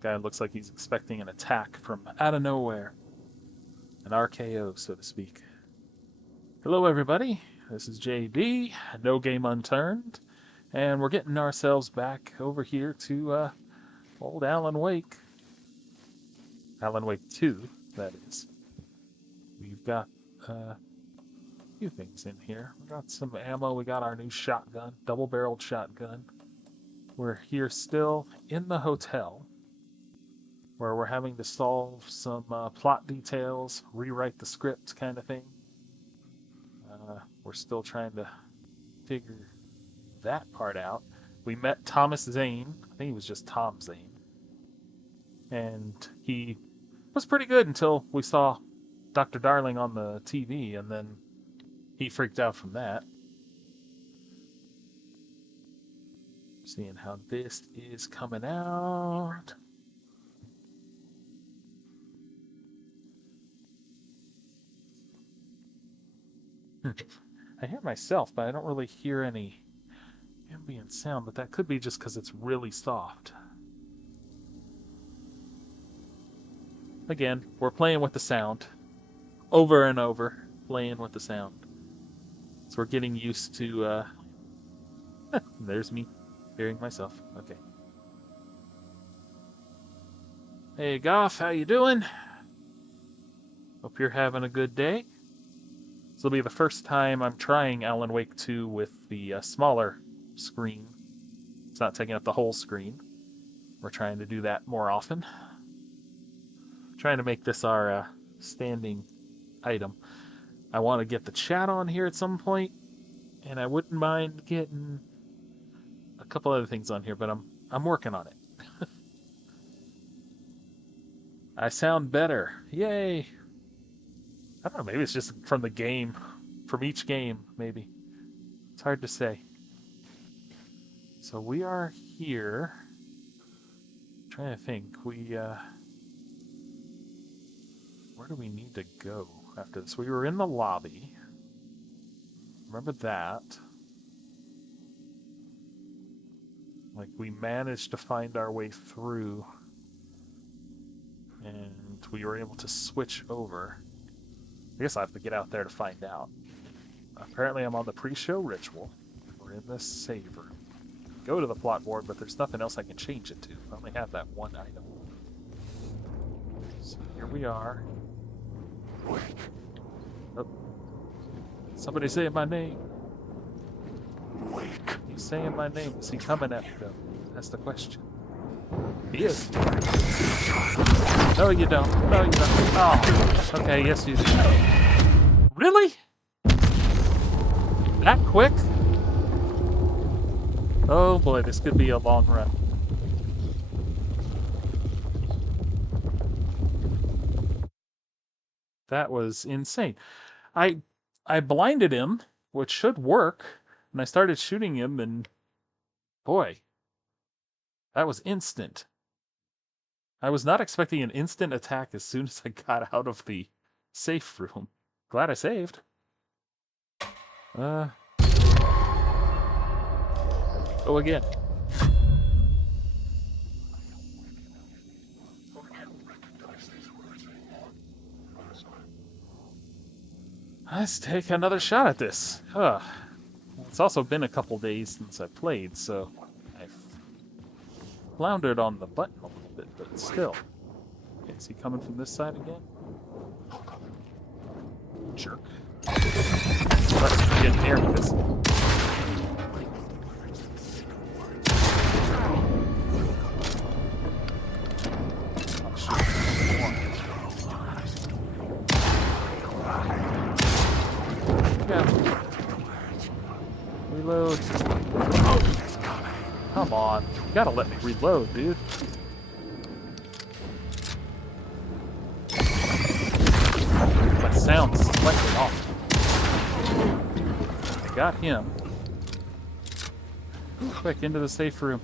That guy looks like he's expecting an attack from out of nowhere. An RKO, so to speak. Hello, everybody. This is JD, No Game Unturned, and we're getting ourselves back over here to old Alan Wake. Alan Wake 2, that is. We've got a few things in here. We got some ammo. We got our new shotgun, double-barreled shotgun. We're here still in the hotel, where we're having to solve some plot details, rewrite the script kind of thing. We're still trying to figure that part out. We met Thomas Zane. I think he was just Tom Zane. And he was pretty good until we saw Dr. Darling on the TV, and then he freaked out from that. Seeing how this is coming out. I hear myself, but I don't really hear any ambient sound, but that could be just because it's really soft. Again, we're playing with the sound. Over and over, playing with the sound. So we're getting used to, there's me hearing myself. Okay. Hey, Goff, how you doing? Hope you're having a good day. This will be the first time I'm trying Alan Wake 2 with the smaller screen. It's not taking up the whole screen. We're trying to do that more often. Trying to make this our standing item. I want to get the chat on here at some point, and I wouldn't mind getting a couple other things on here, but I'm working on it. I sound better. Yay! I don't know, maybe it's just from the game. From each game, maybe. It's hard to say. So we are here. I'm trying to think. Where do we need to go after this? We were in the lobby. Remember that. Like, we managed to find our way through. And we were able to switch over. I guess I have to get out there to find out. Apparently I'm on the pre-show ritual. We're in this save room. Go to the plot board, but there's nothing else I can change it to. I only have that one item. So here we are. Oh. Somebody saying my name. He's saying my name. Is he coming at me, though? That's the question. He is. No, you don't. No, you don't. Oh, okay, yes, you do. Really? That quick? Oh boy, this could be a long run. That was insane. I blinded him, which should work, and I started shooting him, and boy, that was instant. I was not expecting an instant attack as soon as I got out of the safe room. Glad I saved. Go again. Let's take another shot at this. It's also been a couple days since I played, so I've floundered on the button a little bit, but still. Okay, is he coming from this side again? Jerk. Let's get near this. Reload. Come on. You gotta let me reload, dude. My sound's slightly off. I got him. Quick, into the safe room.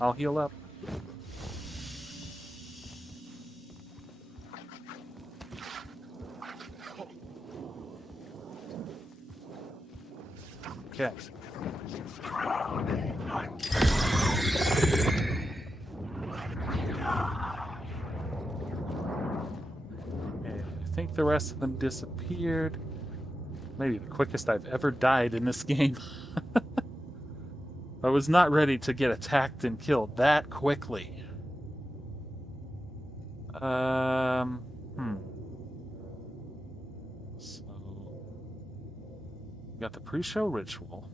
I'll heal up. Okay. And I think the rest of them disappeared. Maybe the quickest I've ever died in this game. I was not ready to get attacked and killed that quickly. Hmm. So, we got the pre-show ritual.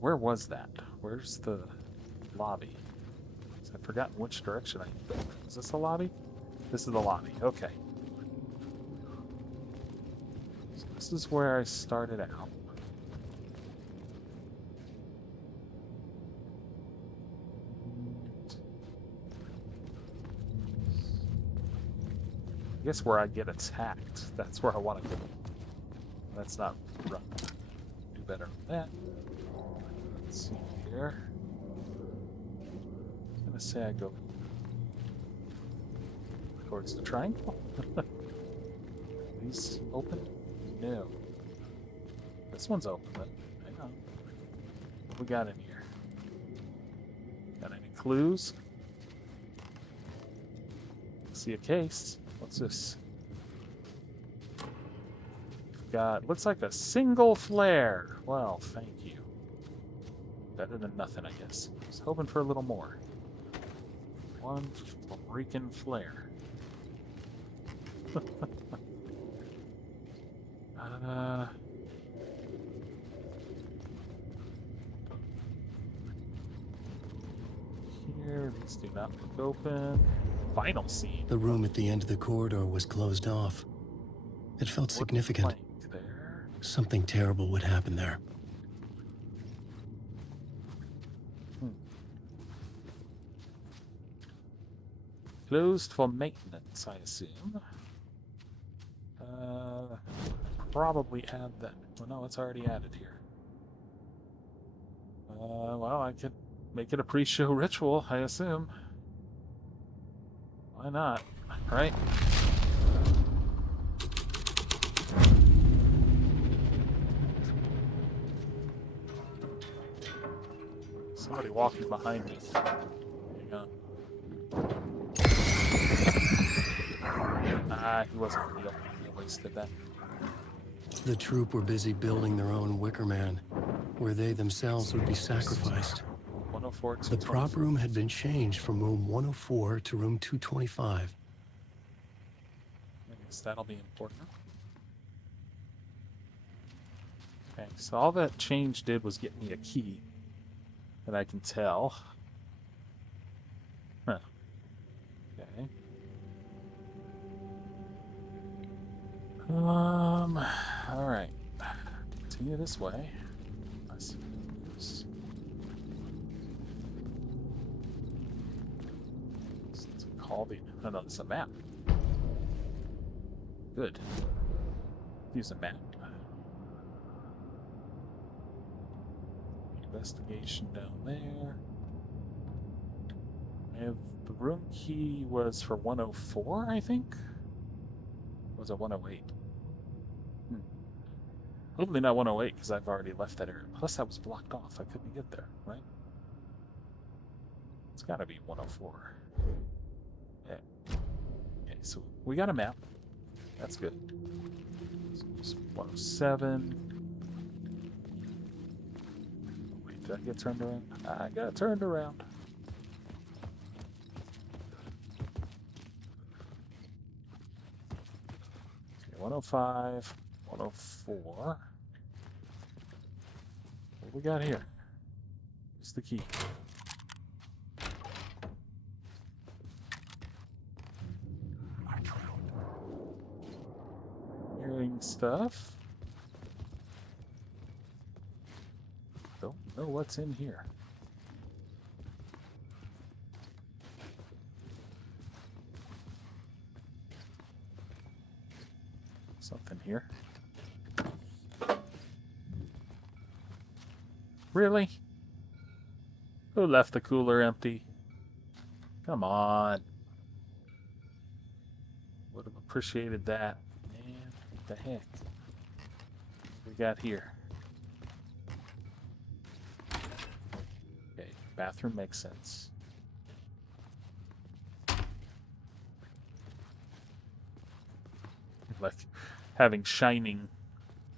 Where was that? Where's the lobby? I've forgotten which direction I go. Is this the lobby? This is the lobby. Okay. So this is where I started out. I guess where I get attacked. That's where I want to go. That's not right. Do better than that. Let's see here. I'm gonna say I go towards the triangle. These open? No. This one's open, but hang on. What we got in here? Got any clues? See a case. What's this? We've got, looks like a single flare. Well, thank you. Better than nothing, I guess. I was hoping for a little more. One freaking flare. Here, these do not look open. Final scene. The room at the end of the corridor was closed off. It felt significant. There. Something terrible would happen there. Closed for maintenance, I assume. Probably add that. Well, no, it's already added here. Well, I could make it a pre-show ritual, I assume. Why not? Right? Somebody walking behind me. Hang on. He wasn't real. I wasted that. The troop were busy building their own Wicker Man, where they themselves would be sacrificed. 104 to The prop room had been changed from room 104 to room 225. I guess that'll be important. Okay, so all that change did was get me a key that I can tell. Huh. Okay. Alright. Continue this way. Let's call the... Oh no, it's a map. Good. Use a map. Investigation down there. I have the room key was for 104, I think? Or was it 108? Hopefully not 108, because I've already left that area. Plus, that was blocked off. I couldn't get there, right? It's got to be 104. Yeah. Okay, so we got a map. That's good. So it's 107. Wait, did I get turned around? I got turned around. Okay, 105. 104. What we got here? What's the key? Hearing stuff. Don't know what's in here. Something here. Really? Who left the cooler empty? Come on. Would have appreciated that. Man, what the heck? What we got here? Okay, bathroom makes sense. Like having shining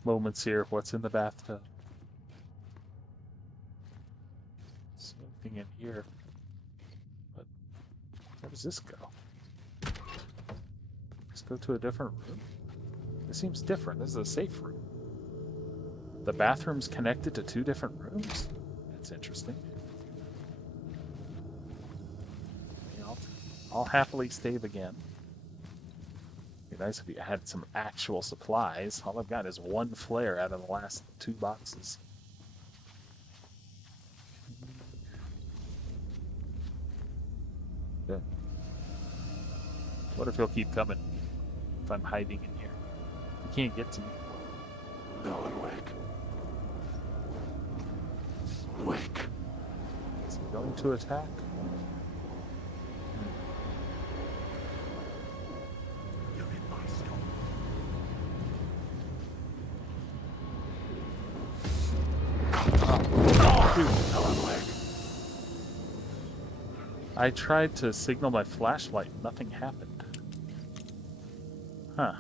moments here. What's in the bathtub? There's nothing in here. But where does this go? Let's go to a different room. This seems different. This is a safe room. The bathroom's connected to two different rooms? That's interesting. I'll happily stave again. It'd be nice if you had some actual supplies. All I've got is one flare out of the last 2 boxes. Good. What if he'll keep coming if I'm hiding in here? He can't get to me. No one wake. Wake. Is he going to attack? You're in my storm. No one wake. I tried to signal my flashlight. Nothing happened. Huh.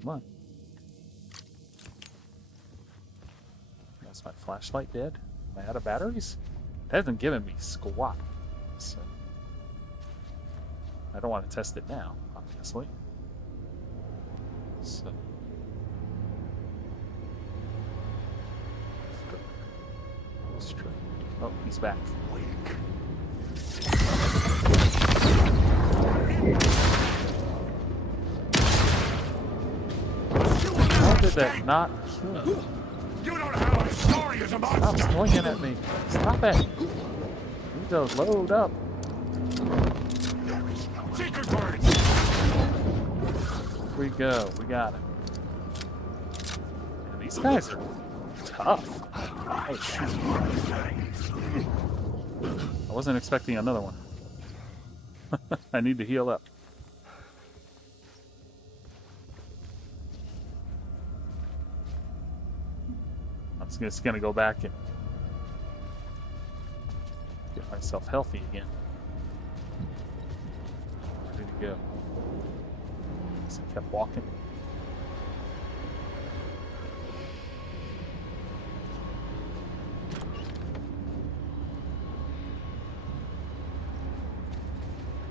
Come on. Is my flashlight dead? Am I out of batteries? It hasn't given me squat. So I don't want to test it now, obviously. So let's try. Oh, he's back. Wake. How did that not kill him? You don't know how a story is a Stop monster. swinging at me. Stop it. Need to load up. There is no secret words. Here we go. We got it. Man, these guys are tough. Oh, shoot. I wasn't expecting another one. I need to heal up. I'm just gonna go back and get myself healthy again. Where did he go? He kept walking.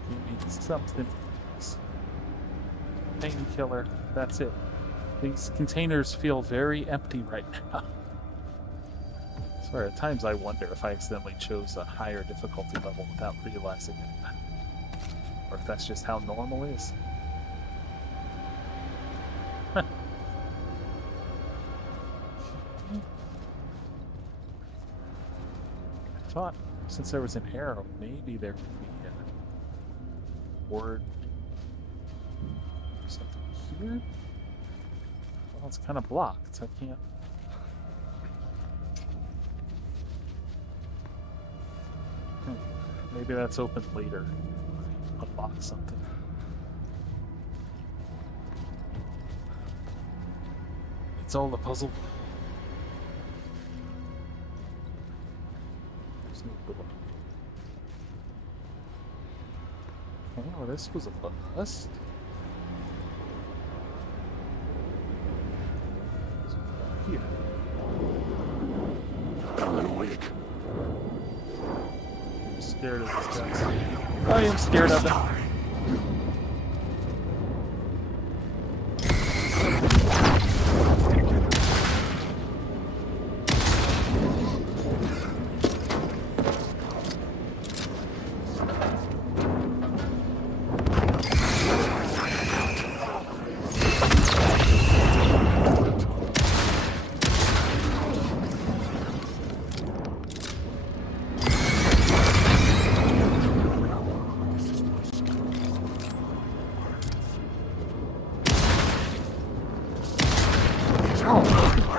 Give me something. Painkiller. That's it. These containers feel very empty right now. I swear, at times I wonder if I accidentally chose a higher difficulty level without realizing it. Or if that's just how normal is. I thought, since there was an arrow, maybe there could be a word or something here? Well, it's kind of blocked, so I can't... Maybe that's open later. Unlock something. It's all a puzzle. There's no door. Oh, this was a bust. Here. I'm awake. I'm scared of this guy. I am scared of it.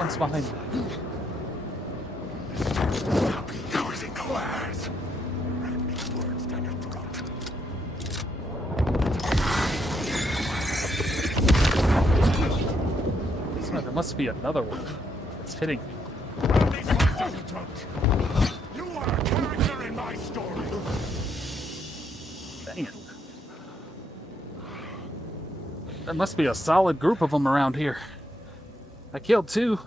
One's behind me. I'll be yours in class. Write these words down your throat. There must be another one that's hitting me. Write these words down your throat. You are a character in my story. Dang it. There must be a solid group of them around here. I killed 2.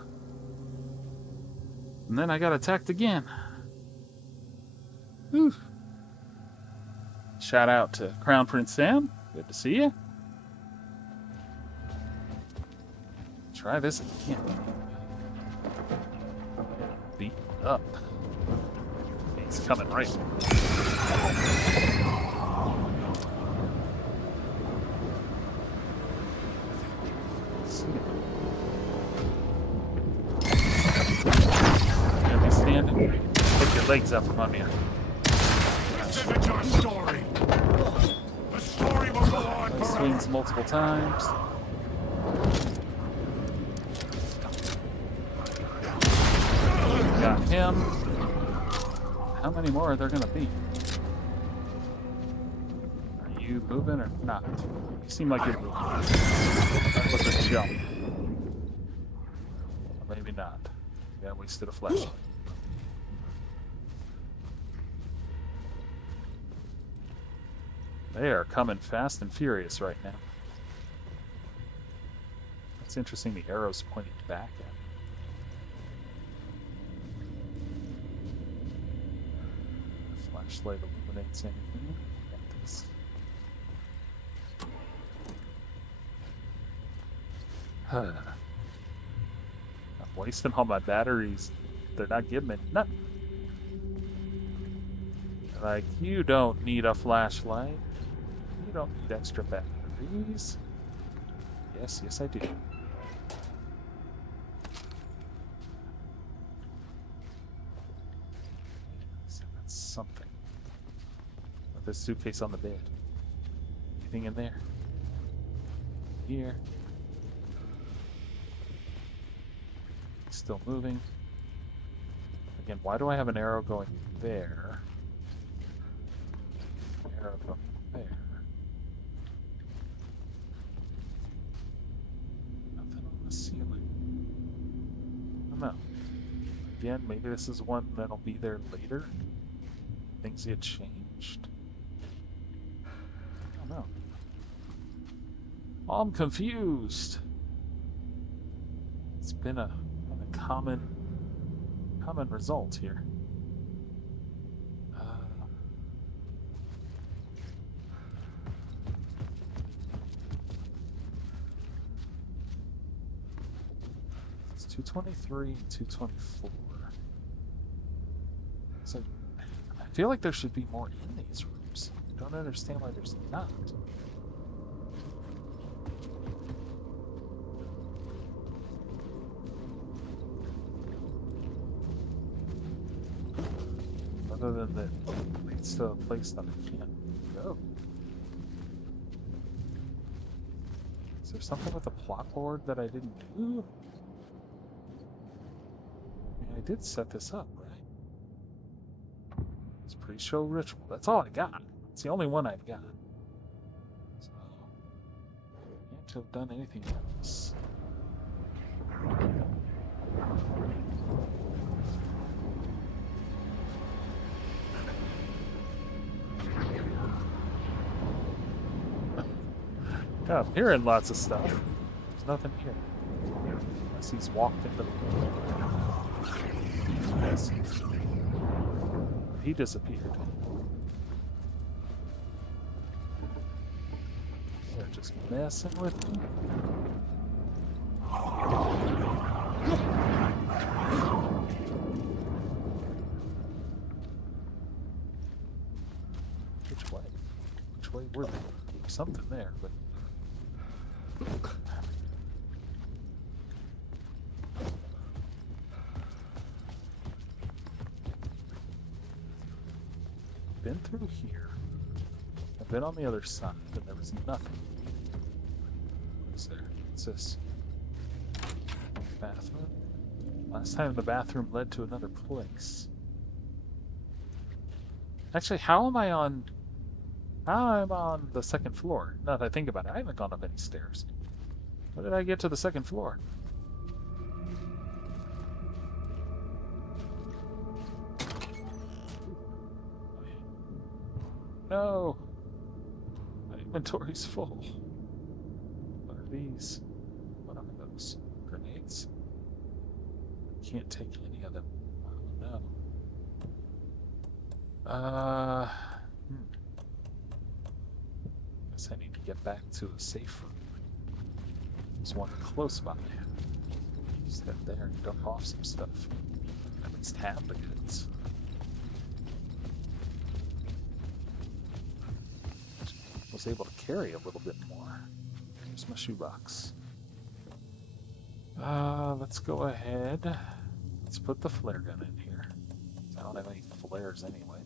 And then I got attacked again. Whew. Shout out to Crown Prince Sam. Good to see you. Try this again. Beat up. He's coming right. Gonna be standing. Take your legs up from under you. This isn't your story. The story will go on forever. Swings multiple times. Got him. How many more are there gonna be? Are you moving or not? You seem like you're moving. That was a jump. Or maybe not. Yeah, wasted a flashlight. They are coming fast and furious right now. It's interesting the arrow's pointing back at me. Flashlight illuminates anything. Got this. I'm wasting all my batteries. They're not giving me nothing. Like, you don't need a flashlight. You don't need extra batteries. Yes, yes I do. So that's something. With this suitcase on the bed. Anything in there? Here. Still moving. Again, why do I have an arrow going there? Arrow going there. Nothing on the ceiling. I don't know. Again, maybe this is one that'll be there later. Things get changed. I don't know. I'm confused. It's been a common result here. It's 223 and 224. So I feel like there should be more in these rooms. I don't understand why there's not. Other than that, leads to a place that I can't go. Is there something with the plot board that I didn't do? I mean, I did set this up, right? It's pre-show ritual. That's all I got. It's the only one I've got. So, I can't have done anything else. Yeah, I'm hearing lots of stuff. There's nothing here. Unless he's walked into the yes. He disappeared. They're just messing with me. Which way? Which way were they? There's something there, but been through here. I've been on the other side, and there was nothing. What's there? What's this? Bathroom? Last time the bathroom led to another place. Actually, how am I on the second floor? Now that I think about it, I haven't gone up any stairs. How did I get to the second floor? No! My inventory's full. these? What are those? Grenades? Can't take any of them. Oh no. Guess I need to get back to a safe room. There's one close by. Just head there and dump off some stuff. At least have the goods. Was able to carry a little bit more. Here's my shoebox. Let's go ahead. Let's put the flare gun in here. I don't have any flares anyway.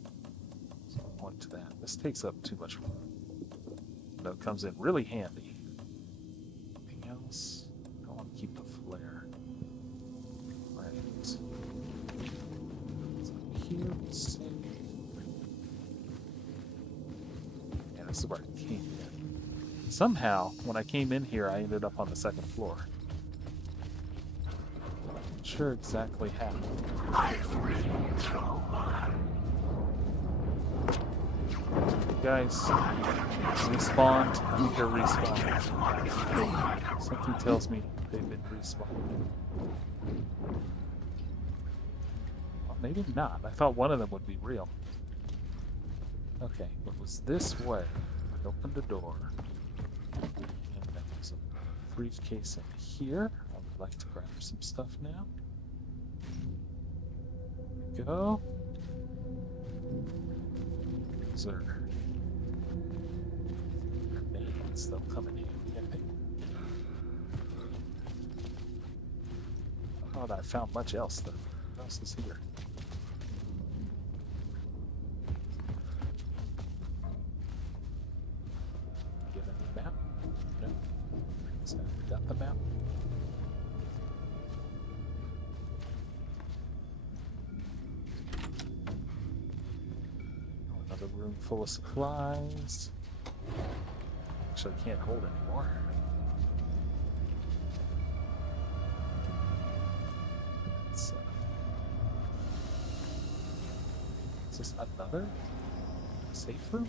So I'll point to that. This takes up too much room. But it comes in really handy. Anything else? I want to keep the flare. Right. So here we see. Yeah, this is where I came in. Somehow, when I came in here, I ended up on the second floor. Not sure exactly how. Guys, respawned. I think they're respawned. Something tells me they've been respawned. Well, maybe not. I thought one of them would be real. Okay, it was this way. I opened a door. And there's a briefcase in here. I would like to grab some stuff now. There we go. These are grenades. They'll come in handy, I think. I don't know that I found much else though. What else is here? Get any map? No. So we got the map. Another room full of supplies. Actually, I can't hold anymore. It's, is this another safe room?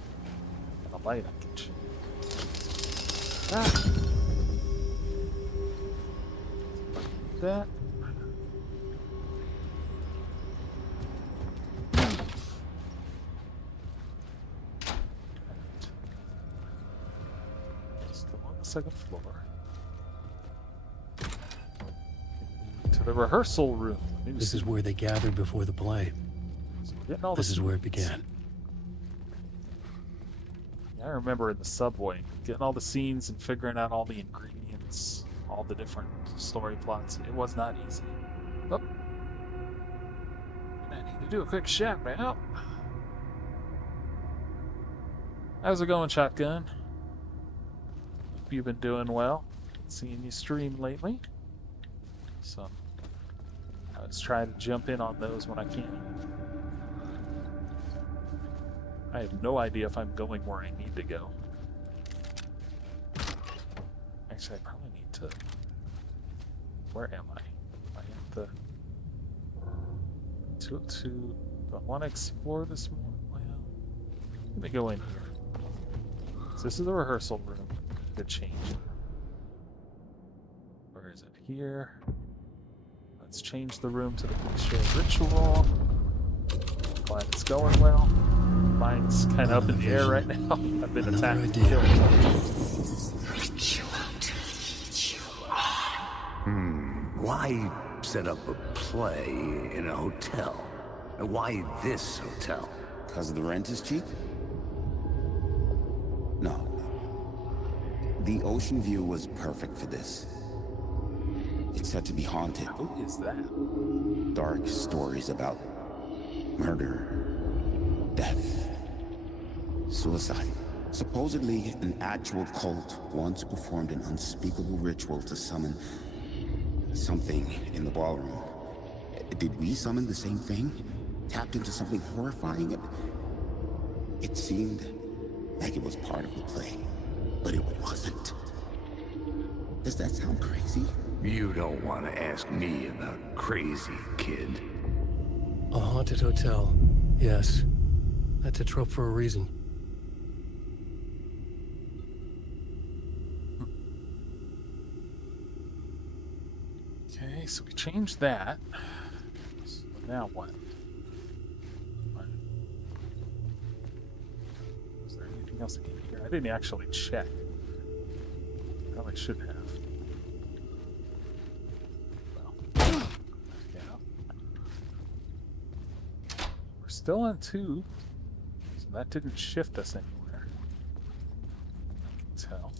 And a light I can shoot. Ah! Like that. Second floor to the rehearsal room. This is where they gathered before the play. So this is where it began. I remember in the subway getting all the scenes and figuring out all the ingredients, all the different story plots. It was not easy. Oh. I need to do a quick shout out. How's it going, Shotgun? You've been doing well. Seeing you stream lately. So I was trying to jump in on those when I can. I have no idea if I'm going where I need to go. Actually, I probably need to... Where am I? I have to... Do I want to explore this more? Well, let me go in here. So this is the rehearsal room. Good change. Where is it? Here. Let's change the room to the cliche ritual. Glad it's going well. Mine's kind of up in the air right now. I've been attacked and killed. Why set up a play in a hotel? Why this hotel? Because the rent is cheap? No. The Oceanview was perfect for this. It's said to be haunted. Who is that? Dark stories about murder, death, suicide. Supposedly, an actual cult once performed an unspeakable ritual to summon something in the ballroom. Did we summon the same thing? Tapped into something horrifying? It seemed like it was part of the play, but it wasn't. Does that sound crazy? You don't want to ask me about crazy, kid. A haunted hotel. Yes. That's a trope for a reason. change that. So now what? Is there anything else in here? I didn't actually check. Probably should have. Well, yeah. We're still on 2, so that didn't shift us anywhere. I can tell.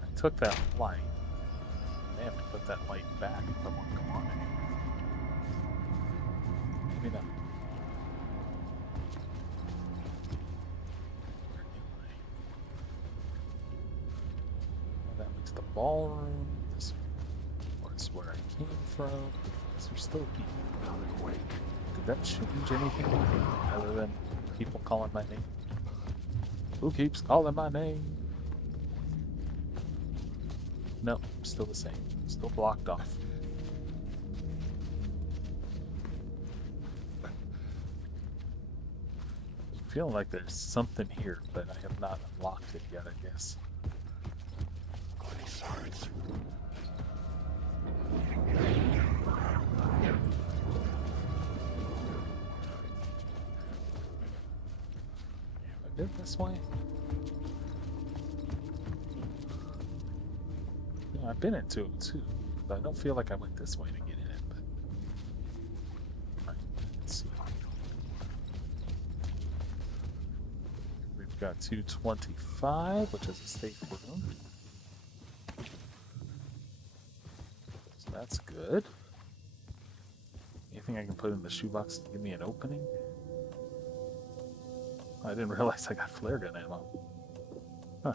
I took that light. I have to put that light back if I want to go on anywhere. Maybe not. That leads to the ballroom. This was where I came from. Is there still people? Did that change anything other than people calling my name? Who keeps calling my name? No, still the same. Still blocked off. Feeling like there's something here, but I have not unlocked it yet, I guess. Have I been this way? Yeah, I've been into it too, but I don't feel like I went this way to get in it. But right, let's see. We've got 225, which is a stateroom. So that's good. Anything I can put in the shoebox to give me an opening? I didn't realize I got flare gun ammo. Huh.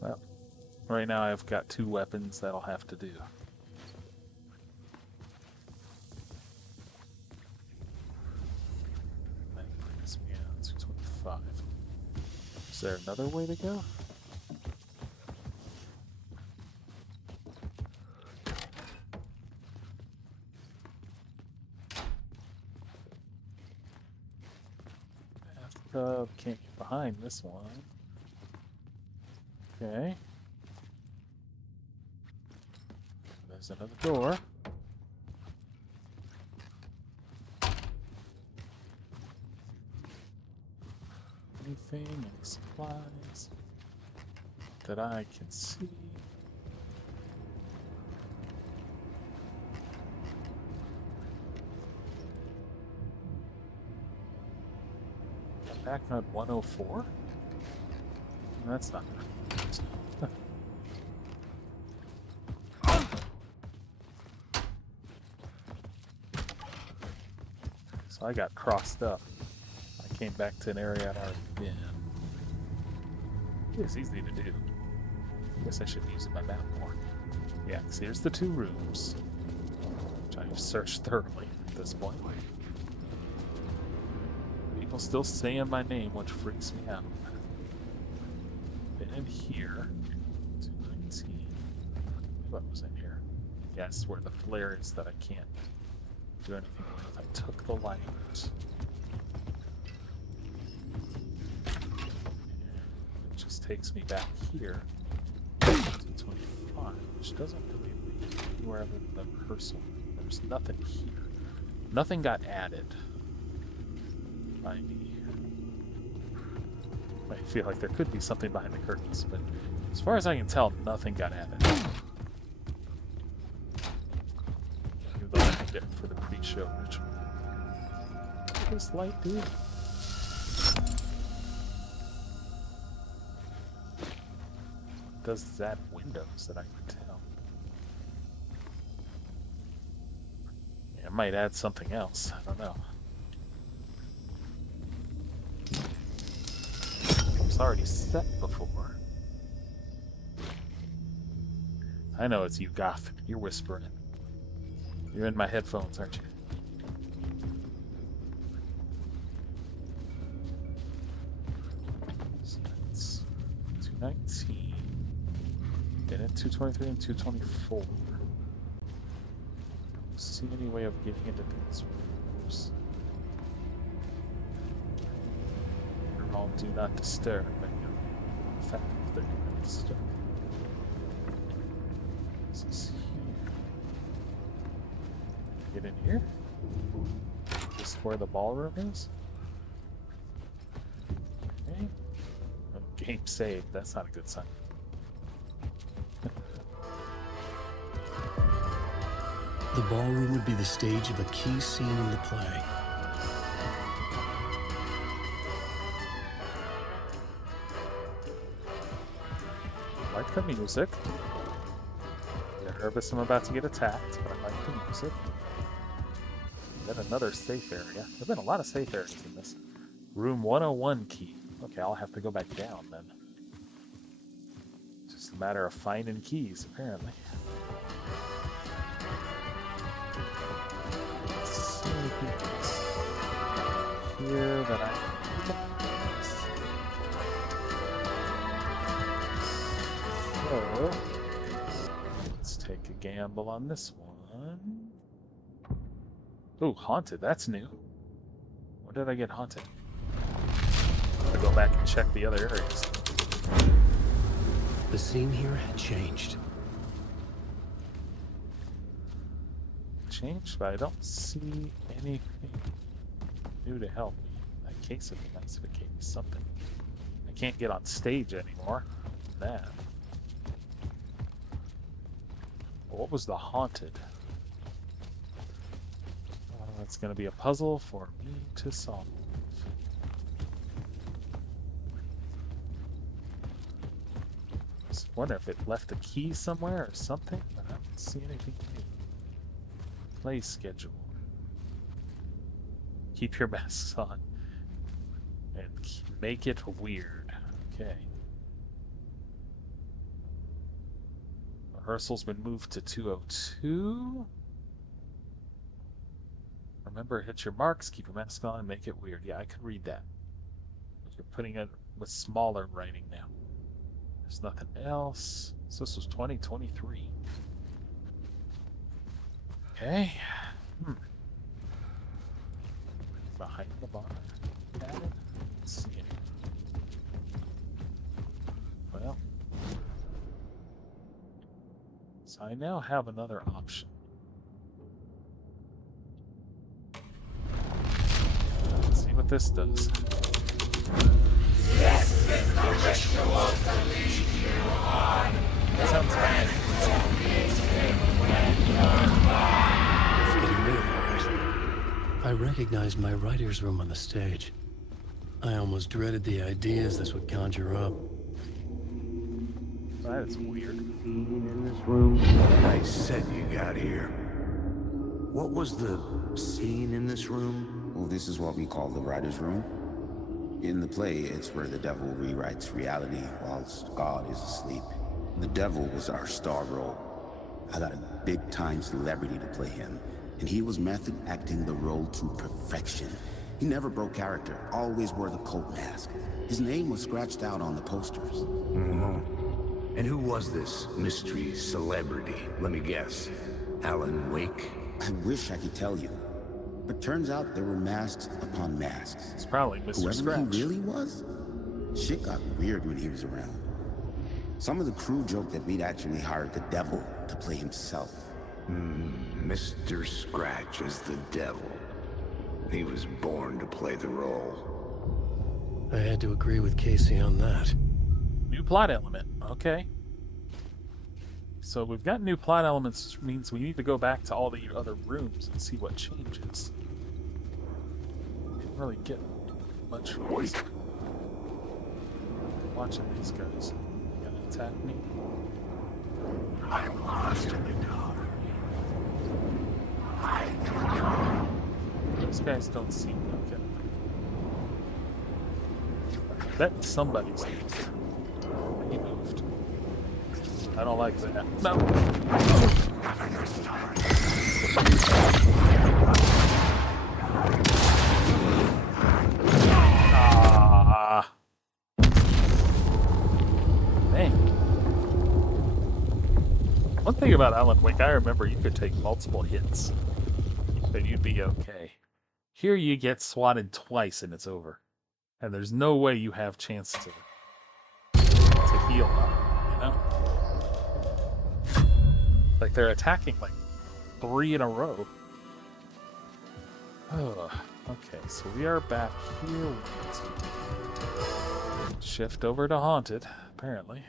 Well, right now I've got 2 weapons that'll have to do. That brings me out 225. Is there another way to go? Can't get behind this one. Okay. There's another door. Anything, any supplies that I can see? Back on 104? That's not good. So I got crossed up. I came back to an area I'd already been. It's easy to do. Guess I should use my map more. Yeah, because here's the 2 rooms, which I've searched thoroughly at this point. People still saying my name, which freaks me out. Been in here. 219. What was in here? Yeah, it's where the flare is that I can't do anything with. I took the light. It just takes me back here to 25, which doesn't really lead anywhere other than the rehearsal. There's nothing here. Nothing got added. I feel like there could be something behind the curtains, but as far as I can tell, nothing got added. Even though I did it for the pre-show ritual. What does this light do? What does that windows that I can tell? Yeah, it might add something else. I don't know. It's already set before. I know it's you, Goth. You're whispering. You're in my headphones, aren't you? So that's 219. Been at 223 and 224. See any way of getting into these rooms? They're all do not disturb, but you know, the fact that they're do not disturb. Get in here. Just where the ballroom is. Okay. Oh, game saved. That's not a good sign. The ballroom would be the stage of a key scene in the play. I like the music. I'm nervous I'm about to get attacked, but I like the music. Then another safe area. There have been a lot of safe areas in this. Room 101 key. Okay, I'll have to go back down then. It's just a matter of finding keys, apparently. Let's see anything else here that I... So, let's take a gamble on this one. Ooh, haunted. That's new. Where did I get haunted? I'll go back and check the other areas. The scene here had changed. Changed, but I don't see anything new to help me. That case would be nice if it gave me something. I can't get on stage anymore. That. What was the haunted? It's going to be a puzzle for me to solve. Just wonder if it left a key somewhere or something, but I don't see anything new. Play schedule. Keep your masks on. And make it weird. Okay. Rehearsal's been moved to 202. Remember, hit your marks, keep your mask on, and make it weird. Yeah, I could read that. You're putting it with smaller writing now. There's nothing else. So this was 2023. Okay. Behind the bar. Let's see it. Well. So I now have another option. Let's see what this does. This is the ritual to lead you on. That sounds bad. It's getting real, all right. I recognized my writer's room on the stage. I almost dreaded the ideas this would conjure up. That is weird. In this room. Nice set you got here. What was the scene in this room? Well, this is what we call the writer's room. In the play, it's where the devil rewrites reality whilst God is asleep. The devil was our star role. I got a big-time celebrity to play him, and he was method acting the role to perfection. He never broke character, always wore the cult mask. His name was scratched out on the posters. Mm-hmm. And who was this mystery celebrity? Let me guess. Alan Wake? I wish I could tell you, but turns out there were masks upon masks. It's probably Mr. Whoever Scratch. he really was, shit got weird when he was around. Some of the crew joked that we'd actually hired the devil to play himself. Mr. Scratch is the devil. He was born to play the role. I had to agree with Casey on that. New plot element. Okay. So we've got new plot elements, which means we need to go back to all the other rooms and see what changes. Didn't really get much from watching these guys. You gonna attack me? I'm lost in the dark. Those guys don't seem okay. I bet somebody's moved. He moved. I don't like that. No! Ah! Dang. One thing about Alan Wake, I remember you could take multiple hits, and you'd be okay. Here you get swatted twice and it's over. And there's no way you have chance to heal up, you know? Like they're attacking like 3 in a row. Oh, okay, so we are back here. Shift over to Haunted, apparently.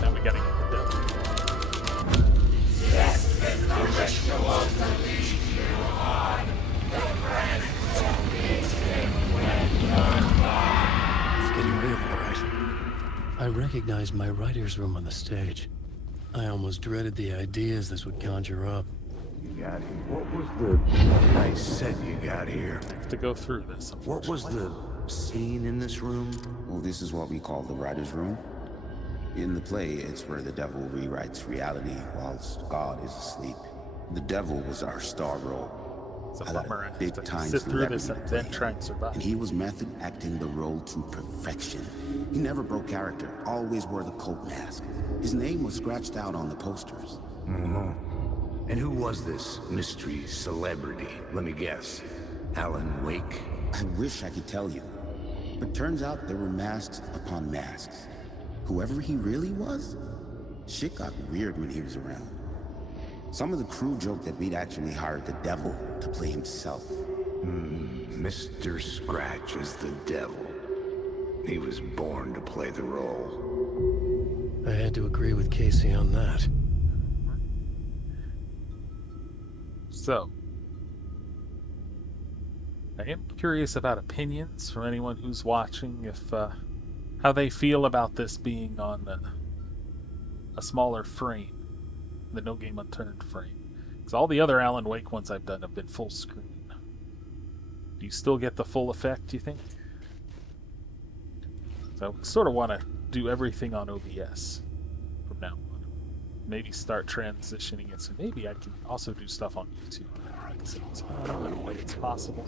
Now we gotta get the devil. It's getting real, all right. I recognized my writer's room on the stage. I almost dreaded the ideas this would conjure up. You got here. What was the nice set you got here? I have to go through this, What was unfortunately. the scene in this room? Well, this is what we call the writer's room. In the play, it's where the devil rewrites reality whilst God is asleep. The devil was our star role. It's a I got bummer. I a have big to time sit through celebrity this to and play then him. try and survive. And he was method acting the role to perfection. He never broke character, always wore the cult mask. His name was scratched out on the posters. And who was this mystery celebrity? Let me guess. Alan Wake? I wish I could tell you. But turns out there were masks upon masks. Whoever he really was, shit got weird when he was around. Some of the crew joked that we'd actually hired the devil to play himself. Mr. Scratch is the devil. He was born to play the role. I had to agree with Casey on that. So, I am curious about opinions from anyone who's watching, if how they feel about this being on a smaller frame, the No Game Unturned frame. Because all the other Alan Wake ones I've done have been full screen. Do you still get the full effect, do you think? So I sort of want to do everything on OBS from now on. Maybe start transitioning it, so maybe I can also do stuff on YouTube at the same time. I don't know if it's possible.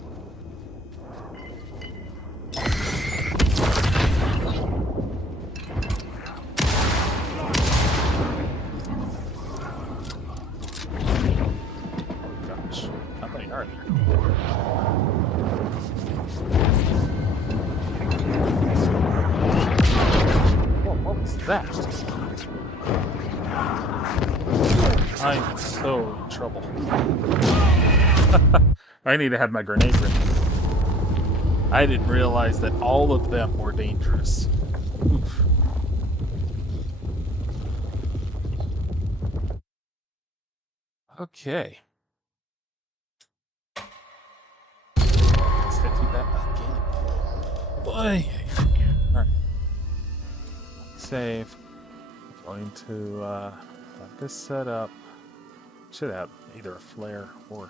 Gosh, how many are there? Whoa, what was that? I'm so in trouble. I need to have my grenade ready. I didn't realize that all of them were dangerous. Oof. Okay. Let's get through that again. Boy. Alright. Save. Going to have this set up. Should have either a flare or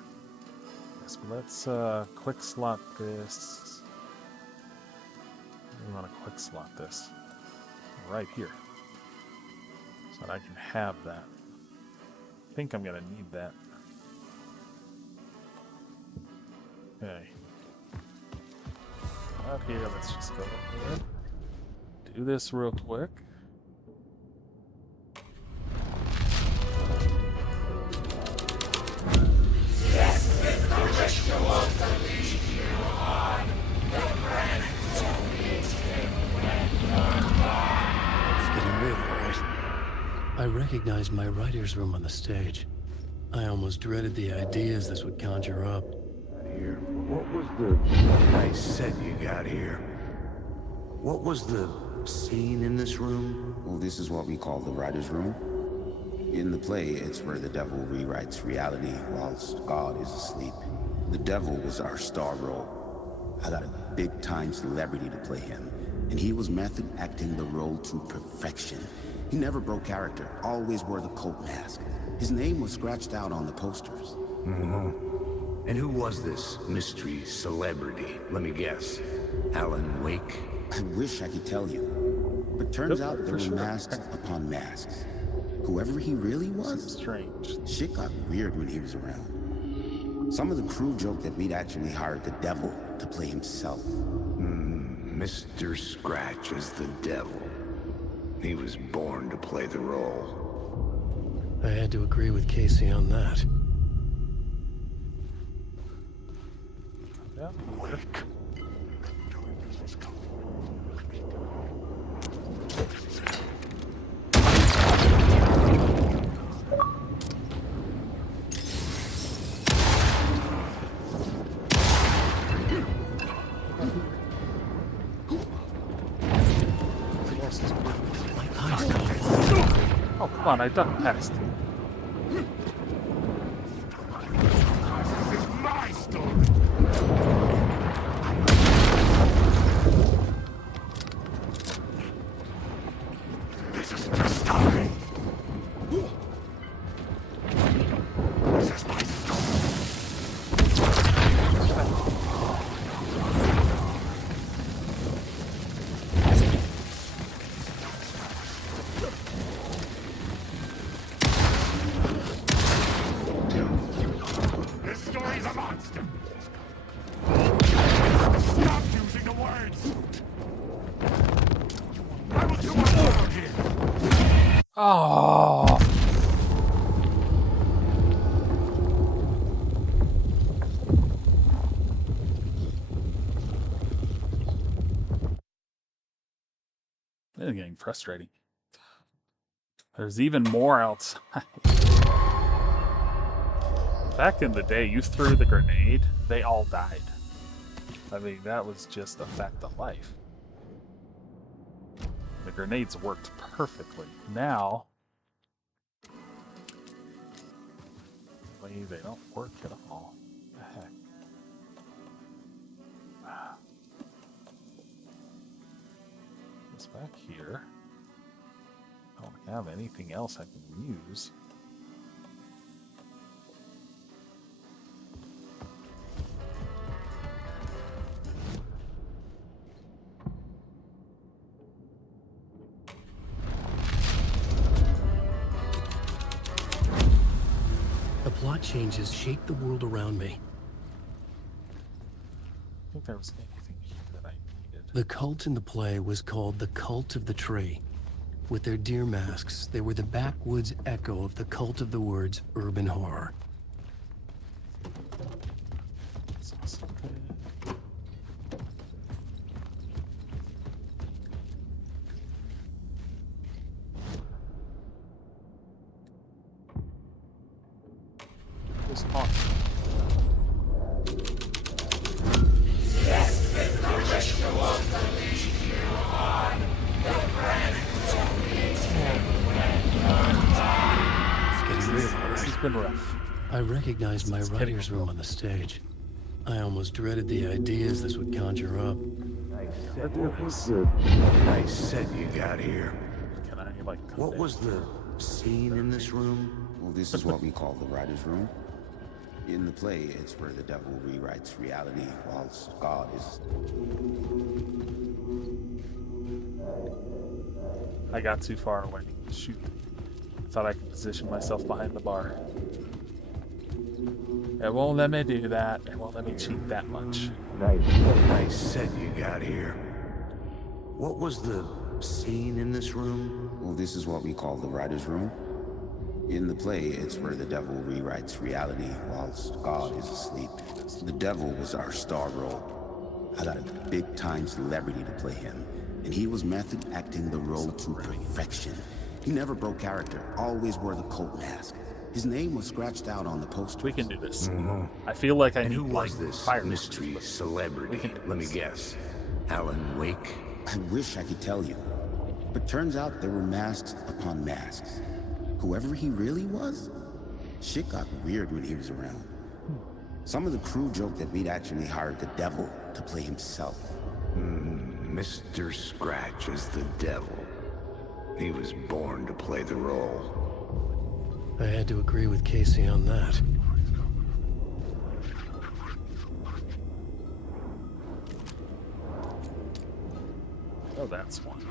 this. But let's quick slot this. We want to quick slot this right here so that I can have that. I think I'm gonna need that. Okay. Out here, let's just go ahead. Do this real quick. It's getting real, all right. I recognized my writer's room on the stage. I almost dreaded the ideas this would conjure up. Here. What was the nice set you got here? What was the scene in this room? Well, this is what we call the writer's room. In the play, it's where the devil rewrites reality whilst God is asleep. The devil was our star role. I got a big time celebrity to play him. And he was method acting the role to perfection. He never broke character, always wore the cult mask. His name was scratched out on the posters. And who was this mystery celebrity? Let me guess. Alan Wake? I wish I could tell you. But turns Nope, out there for were sure. masks upon masks. Whoever he really was, Strange. shit got weird when he was around. Some of the crew joked that we'd actually hired the devil to play himself. Mr. Scratch is the devil. He was born to play the role. I had to agree with Casey on that. Yeah. Oh, come on, I ducked past. This is my story. This is my story. This is my story. This story's a monster. Stop using the words. I will do my work here. Oh. This is getting frustrating. There's even more outside. Back in the day, you threw the grenade, they all died. I mean, that was just a fact of life. The grenades worked perfectly. Now, they don't work at all. What the heck? It's back here. I don't have anything else I can use. The plot changes shape the world around me. I think there was anything here that I needed. The cult in the play was called the Cult of the Tree. With their deer masks, they were the backwoods echo of the cult of the woods urban horror. This on. It's getting real. This has been rough. I recognized my writer's room on the stage. I almost dreaded the ideas this would conjure up. I said you got here. Can I like? What was the scene in this room? Well, this is what we call the writer's room. In the play, it's where the devil rewrites reality whilst God is... I got too far away. Shoot. Thought I could position myself behind the bar. It won't let me do that. It won't let me cheat that much. I said you got here. What was the scene in this room? Well, this is what we call the writer's room. In the play, it's where the devil rewrites reality whilst God is asleep. The devil was our star role. I got a big-time celebrity to play him, and he was method acting the role to perfection. He never broke character, always wore the cult mask. His name was scratched out on the poster. We can do this. I feel like I And need who like was this fire mystery celebrity? Let me guess. Alan Wake? I wish I could tell you, but turns out there were masks upon masks. Whoever he really was, shit got weird when he was around. Some of the crew joked that we'd actually hired the devil to play himself. Mr. Scratch is the devil. He was born to play the role. I had to agree with Casey on that. Oh, that's one.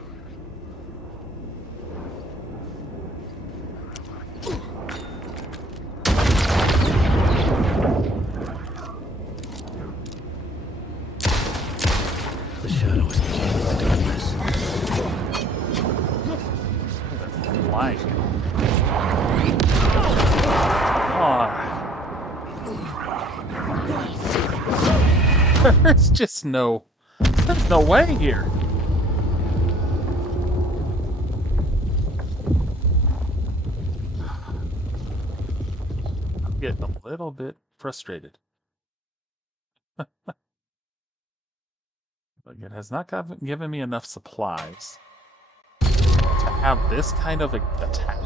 The shadow is beginning the darkness. That's lying. Oh. There's just no... There's no way here. I'm getting a little bit frustrated. Like, it has not given me enough supplies to have this kind of attack.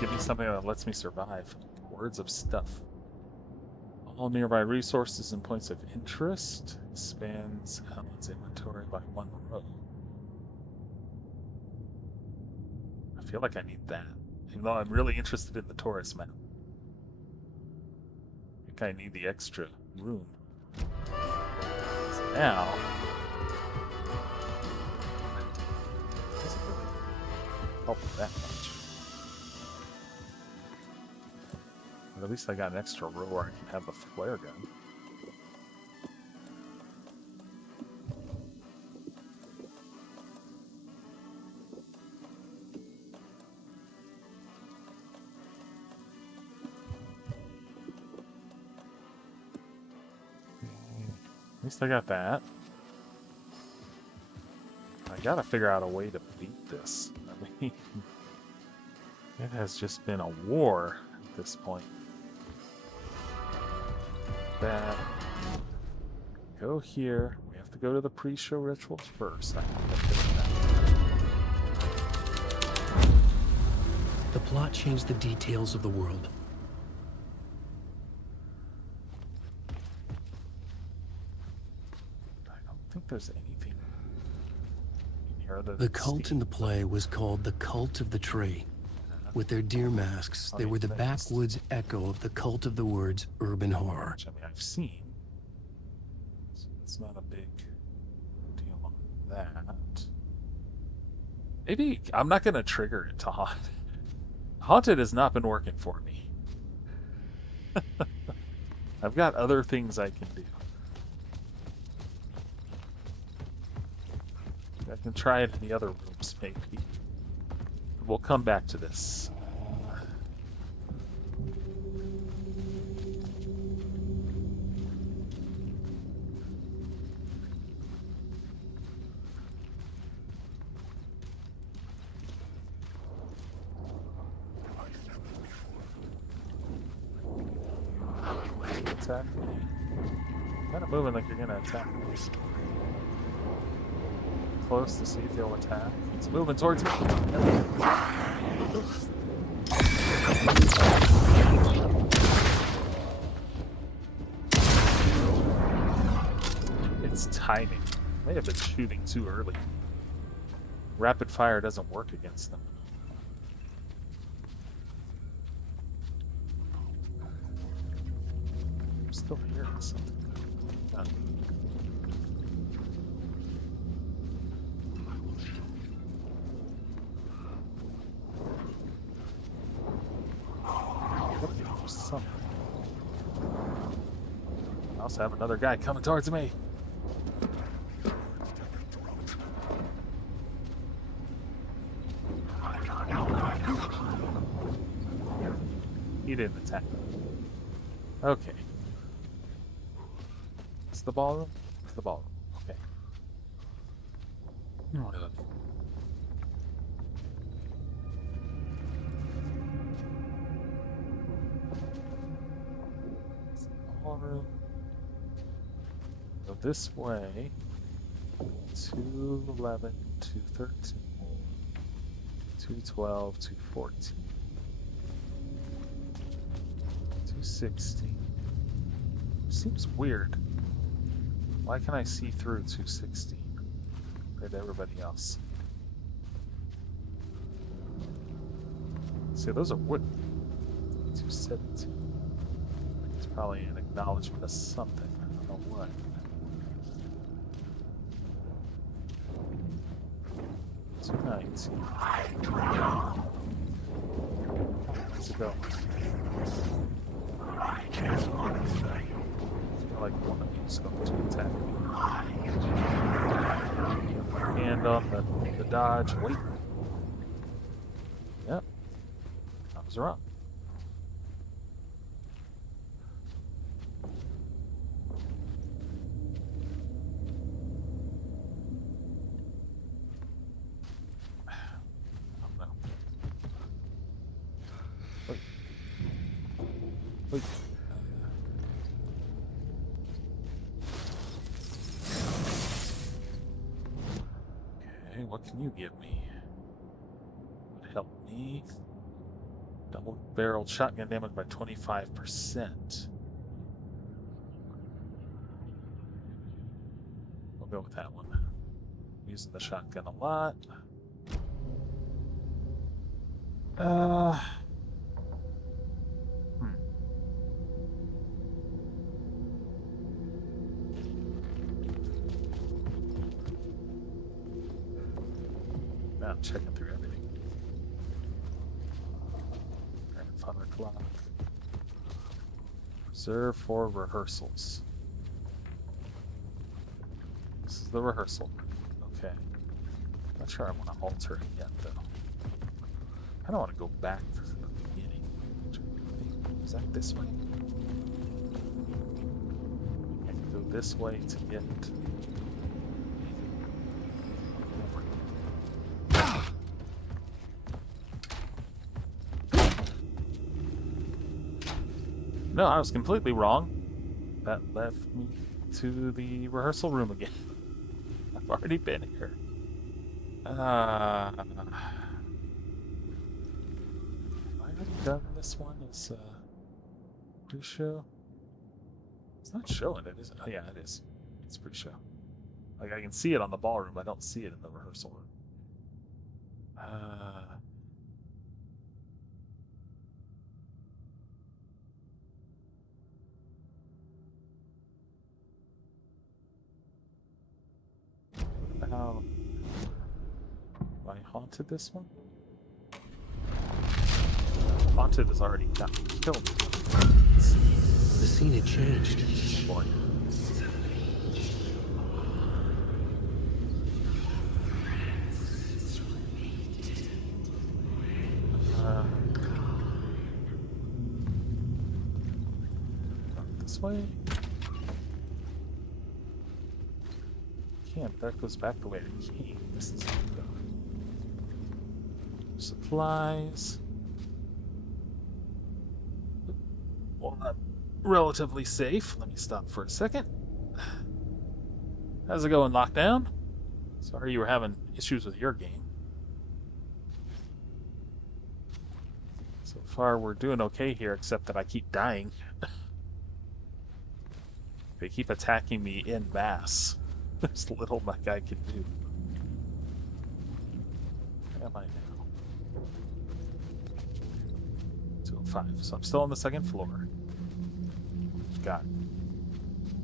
Give me something that lets me survive. Words of stuff. All nearby resources and points of interest. Expands Alan's inventory by 1 row. I feel like I need that. Even though I'm really interested in the tourist map. I think I need the extra room. So now... it doesn't really help that much. But at least I got an extra row where I can have a flare gun. At least I got that. I gotta figure out a way to beat this. I mean, it has just been a war at this point. That. Go here. We have to go to the pre-show rituals first. I have to figure that out. The plot changed the details of the world. I don't think there's anything in here other The than cult Steve. in the play was called the Cult of the Tree. With their deer masks, they were the backwoods echo of the cult of the woods urban horror. Which, I mean, I've seen. So it's not a big deal on that. Maybe I'm not going to trigger it to haunt. Haunted has not been working for me. I've got other things I can do. I can try it in the other rooms, maybe. We'll come back to this. Attack me. Kind of moving like you're gonna attack me. Close to see if they'll attack. It's moving towards me. It's timing. May have been shooting too early. Rapid fire doesn't work against them. I'm still hearing something. Oh. Something. I also have another guy coming towards me. He didn't attack me. Okay. It's the ballroom? It's the ballroom. Okay. Ballroom. Go this way. 211, 213, 212, 214, 216. Seems weird. Why can I see through 216 compared to everybody else? See, those are wood. 217. It's probably an acknowledgement of something. I don't know what. Tonight. Where's it go? I feel like one of these is going to attack me. Hand on the dodge. Wait. Yep. I was wrong. Wait. Okay, what can you give me? Would help me. Double-barreled shotgun damage by 25%. We'll go with that one. Using the shotgun a lot. Now I'm checking through everything. Grandfather clock. Reserve for rehearsals. This is the rehearsal. Okay. Not sure I want to alter it yet, though. I don't want to go back to the beginning. Is that this way? I can go this way to get... No, I was completely wrong. That left me to the rehearsal room again. I've already been here. Have I already done this one as pre-show? It's not showing it, is it? Oh yeah, it is. It's pre-show. Like I can see it on the ballroom, I don't see it in the rehearsal room. How have I haunted this one? Haunted has already got me killed. The scene had changed. Boy. This way? Can't. That goes back the way it came. This is supplies. Well, I'm relatively safe. Let me stop for a second. How's it going, Lockdown? Sorry you were having issues with your game. So far, we're doing okay here, except that I keep dying. They keep attacking me en masse. There's little my guy can do. Where am I now? 205. So I'm still on the second floor. We've got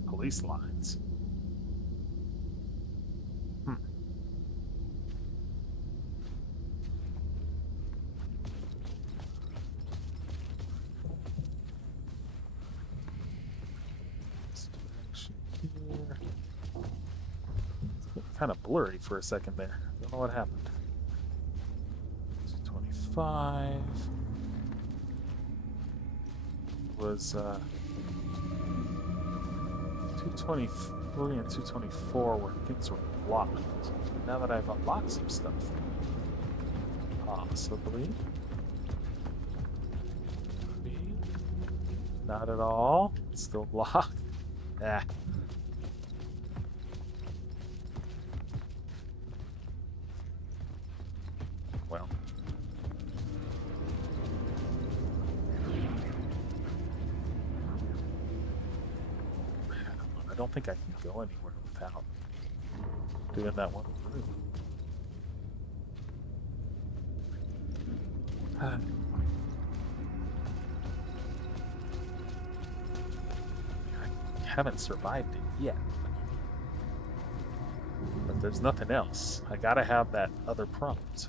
police lines. Here. Kind of blurry for a second there. Don't know what happened. 225 was 223 and 224 where things were blocked. Now that I've unlocked some stuff, possibly. Not at all. It's still blocked. Ah. Well. I don't think I can go anywhere without doing that one room. I haven't survived it yet. But there's nothing else. I gotta have that other prompt.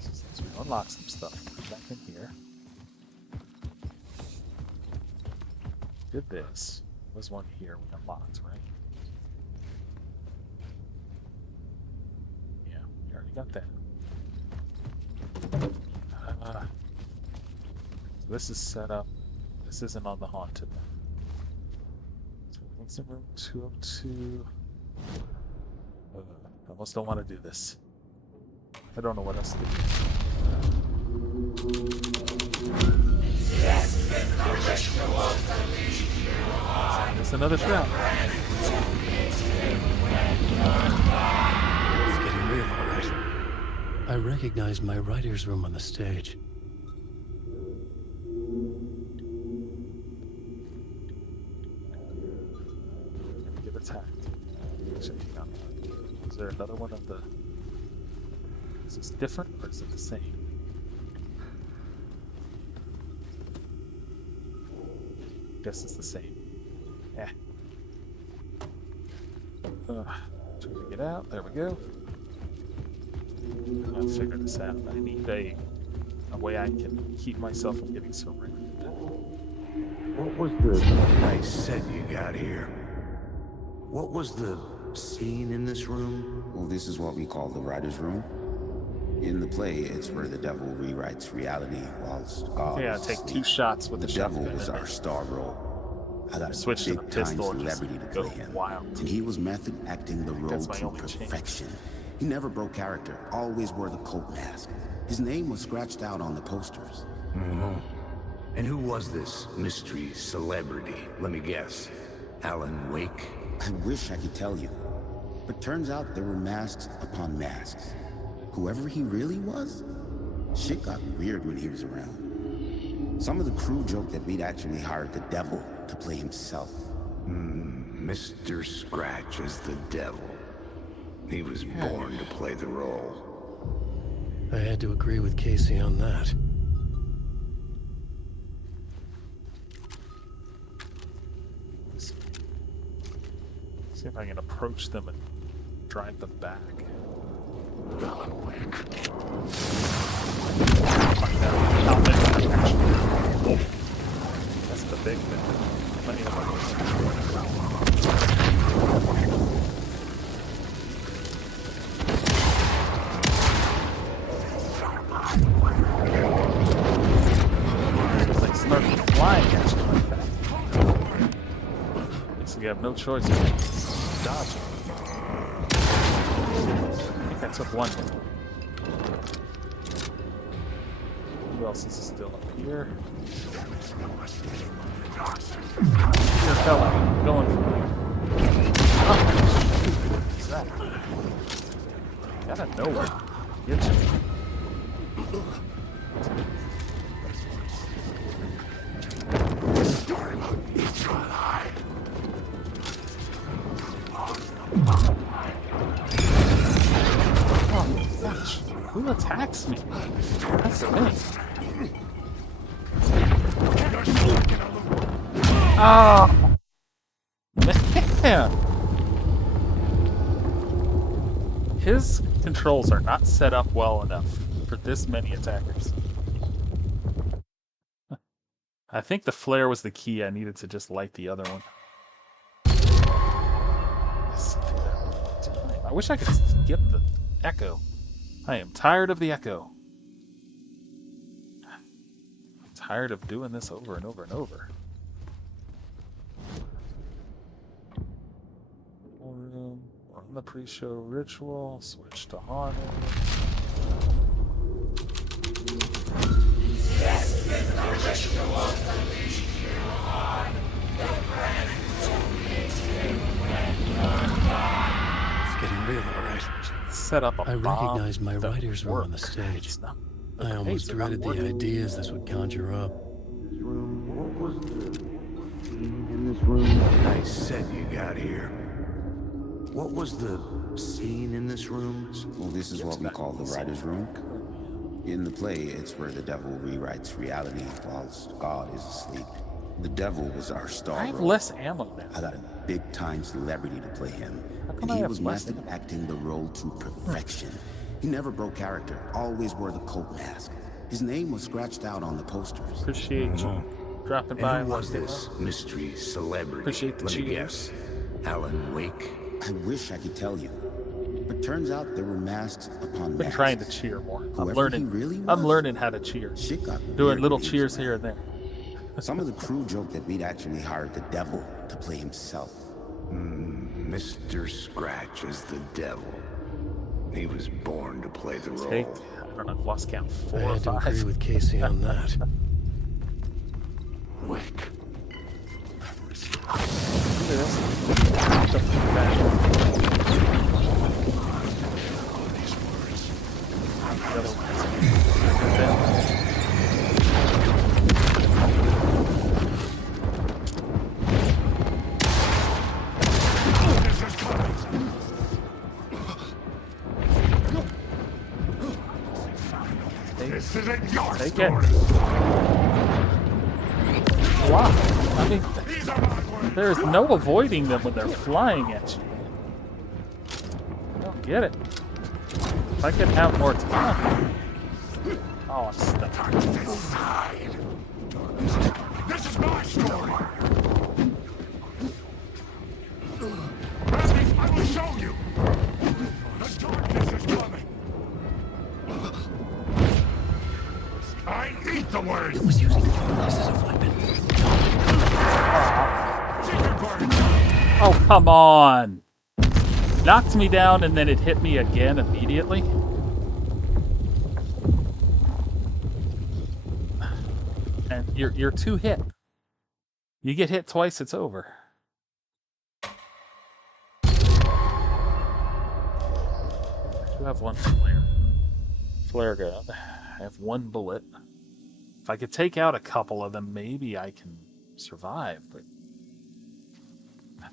So we unlock some stuff. Back in here. Did this. Was one here we unlocked, right? Yeah, we already got that. So this is set up. This isn't on the haunted one. So everything's in room 202. I almost don't want to do this. I don't know what else to do. There's another trap. It's getting real, all right. I recognized my writer's room on the stage. Get attacked. Check it out. Is there another one of the... Is this different or is it the same? Guess it's the same. Yeah. Trying to get out. There we go. I'll figure this out. I need a way I can keep myself from getting surrounded. What was the nice set you got here? What was the scene in this room? Well, this is what we call the writer's room. In the play, it's where the devil rewrites reality whilst God Yeah, is take asleep. 2 shots with The the devil shotgun was and our star role. I got a switch to the big-time pistol and just celebrity to go play him. wild. And he was method acting the role that's my to only chance. perfection. He never broke character, always wore the cult mask. His name was scratched out on the posters. And who was this mystery celebrity? Let me guess. Alan Wake? I wish I could tell you. But turns out there were masks upon masks. Whoever he really was, shit got weird when he was around. Some of the crew joked that we'd actually hired the devil to play himself. Mr. Scratch as the devil. He was born to play the role. I had to agree with Casey on that. See if I can approach them and drive them back. Find out how many there actually are. That's the big thing. Plenty of They start flying at you like that. So you have no choice but to dodge it. I think I took one hit. Who else is still up here? Here, fella. Going for it. Oh, what's that? Out of nowhere. Get you. Oh, gosh. Who attacks me? That's the thing. Oh! Man! His controls are not set up well enough for this many attackers. I think the flare was the key. I needed to just light the other one. I wish I could skip the echo. I am tired of the echo. I'm tired of doing this over and over and over. Ballroom, run the pre-show ritual, switch to haunted. It's getting real, all right. Set up a I bomb recognized my that writer's room on the work. stage. It's not- I the almost grenades are not dreaded the working. ideas this would conjure up. What was the scene in this room? Nice set you got here. What was the scene in this room? Well, this is what we call the writer's room. In the play, it's where the devil rewrites reality whilst God is asleep. The devil was our star I have role. less ammo now. I got a big-time celebrity to play him. How come And I he have was less method ammo? acting the role to perfection. He never broke character, always wore the cult mask. His name was scratched out on the posters. Appreciate you dropping by. And who and was letting me this know. mystery celebrity? Appreciate the Let me cheers. guess. Alan Wake? I wish I could tell you. But turns out there were masks upon I've been masks. trying to cheer more. I'm Whoever learning. he really I'm was, learning how to cheer. Shit got Doing weird little when he was cheers here around. and there. Some of the crew joked that we'd actually hired the devil to play himself. Mr. Scratch as the devil. He was born to play the Take, role. I don't know, I've lost count. I 4 or had to 5. agree with Casey on that. Wake. Look at this. Something bad. isn't your Take story. it. Wow. I mean, These are my words. there's no avoiding them when they're flying at you. I don't get it. If I could have more time. Oh, I'm stuck. This is my story. Randy, I will show you. The darkness is coming. I eat the words. It was using darkness as a weapon. Secret bird. Oh, come on. Knocked me down and then it hit me again immediately. And you're too hit. You get hit twice, it's over. I do have one flare gun. I have one bullet. If I could take out a couple of them, maybe I can survive, but it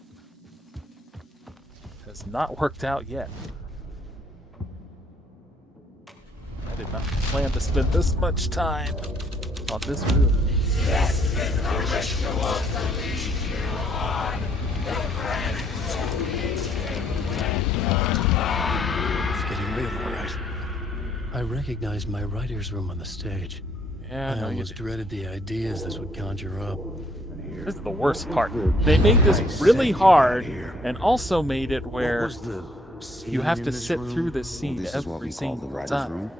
has not worked out yet. I did not plan to spend this much time on this room. It's getting real, all right. I recognized my writer's room on the stage. Yeah, I no, you almost did. dreaded the ideas this would conjure up. This is the worst part. They made this really hard and also made it where What was the scene you have in to this sit room? through this Well, scene this is what every we call the single writer's time. room.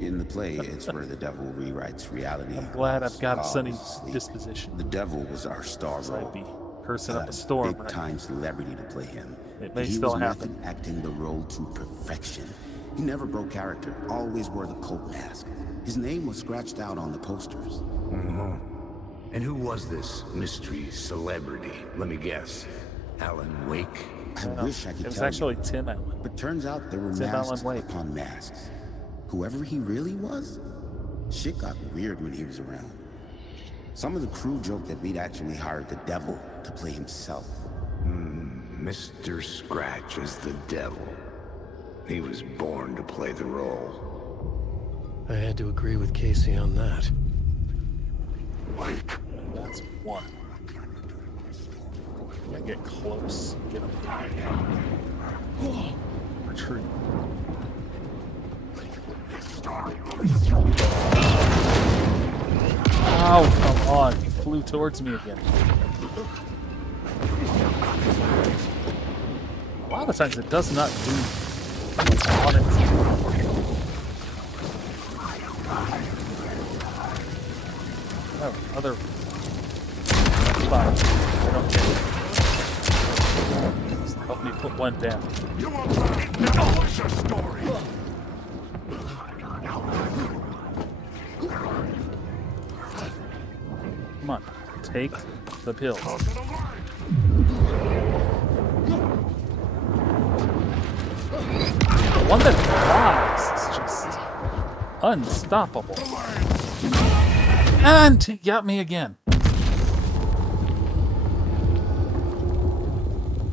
In the play, it's where the devil rewrites reality. I'm glad I've got a while sunny God is asleep. disposition. The devil was our star So I'd role. be cursing up a A storm. Right? big-time celebrity to play him. It may he still was happen. method acting the role to perfection. He never broke character, always wore the cult mask. His name was scratched out on the posters. And who was this mystery celebrity? Let me guess. Alan Wake? I wish I It could was tell actually you, Tim Allen. but turns out there were Tim Allen masks Wake. upon masks. Whoever he really was, shit got weird when he was around. Some of the crew joked that we'd actually hired the devil to play himself. Mr. Scratch is the devil. He was born to play the role. I had to agree with Casey on that. And that's one. I get close. Get him. Retreat. Oh, come on. He flew towards me again. A lot of times it does not do what I want it to do. Oh, other... That's fine. I don't get it. Just help me put one down. You will not finish your story. Come on. Take the pills. Go to the light. The one that flies is just unstoppable. And he got me again.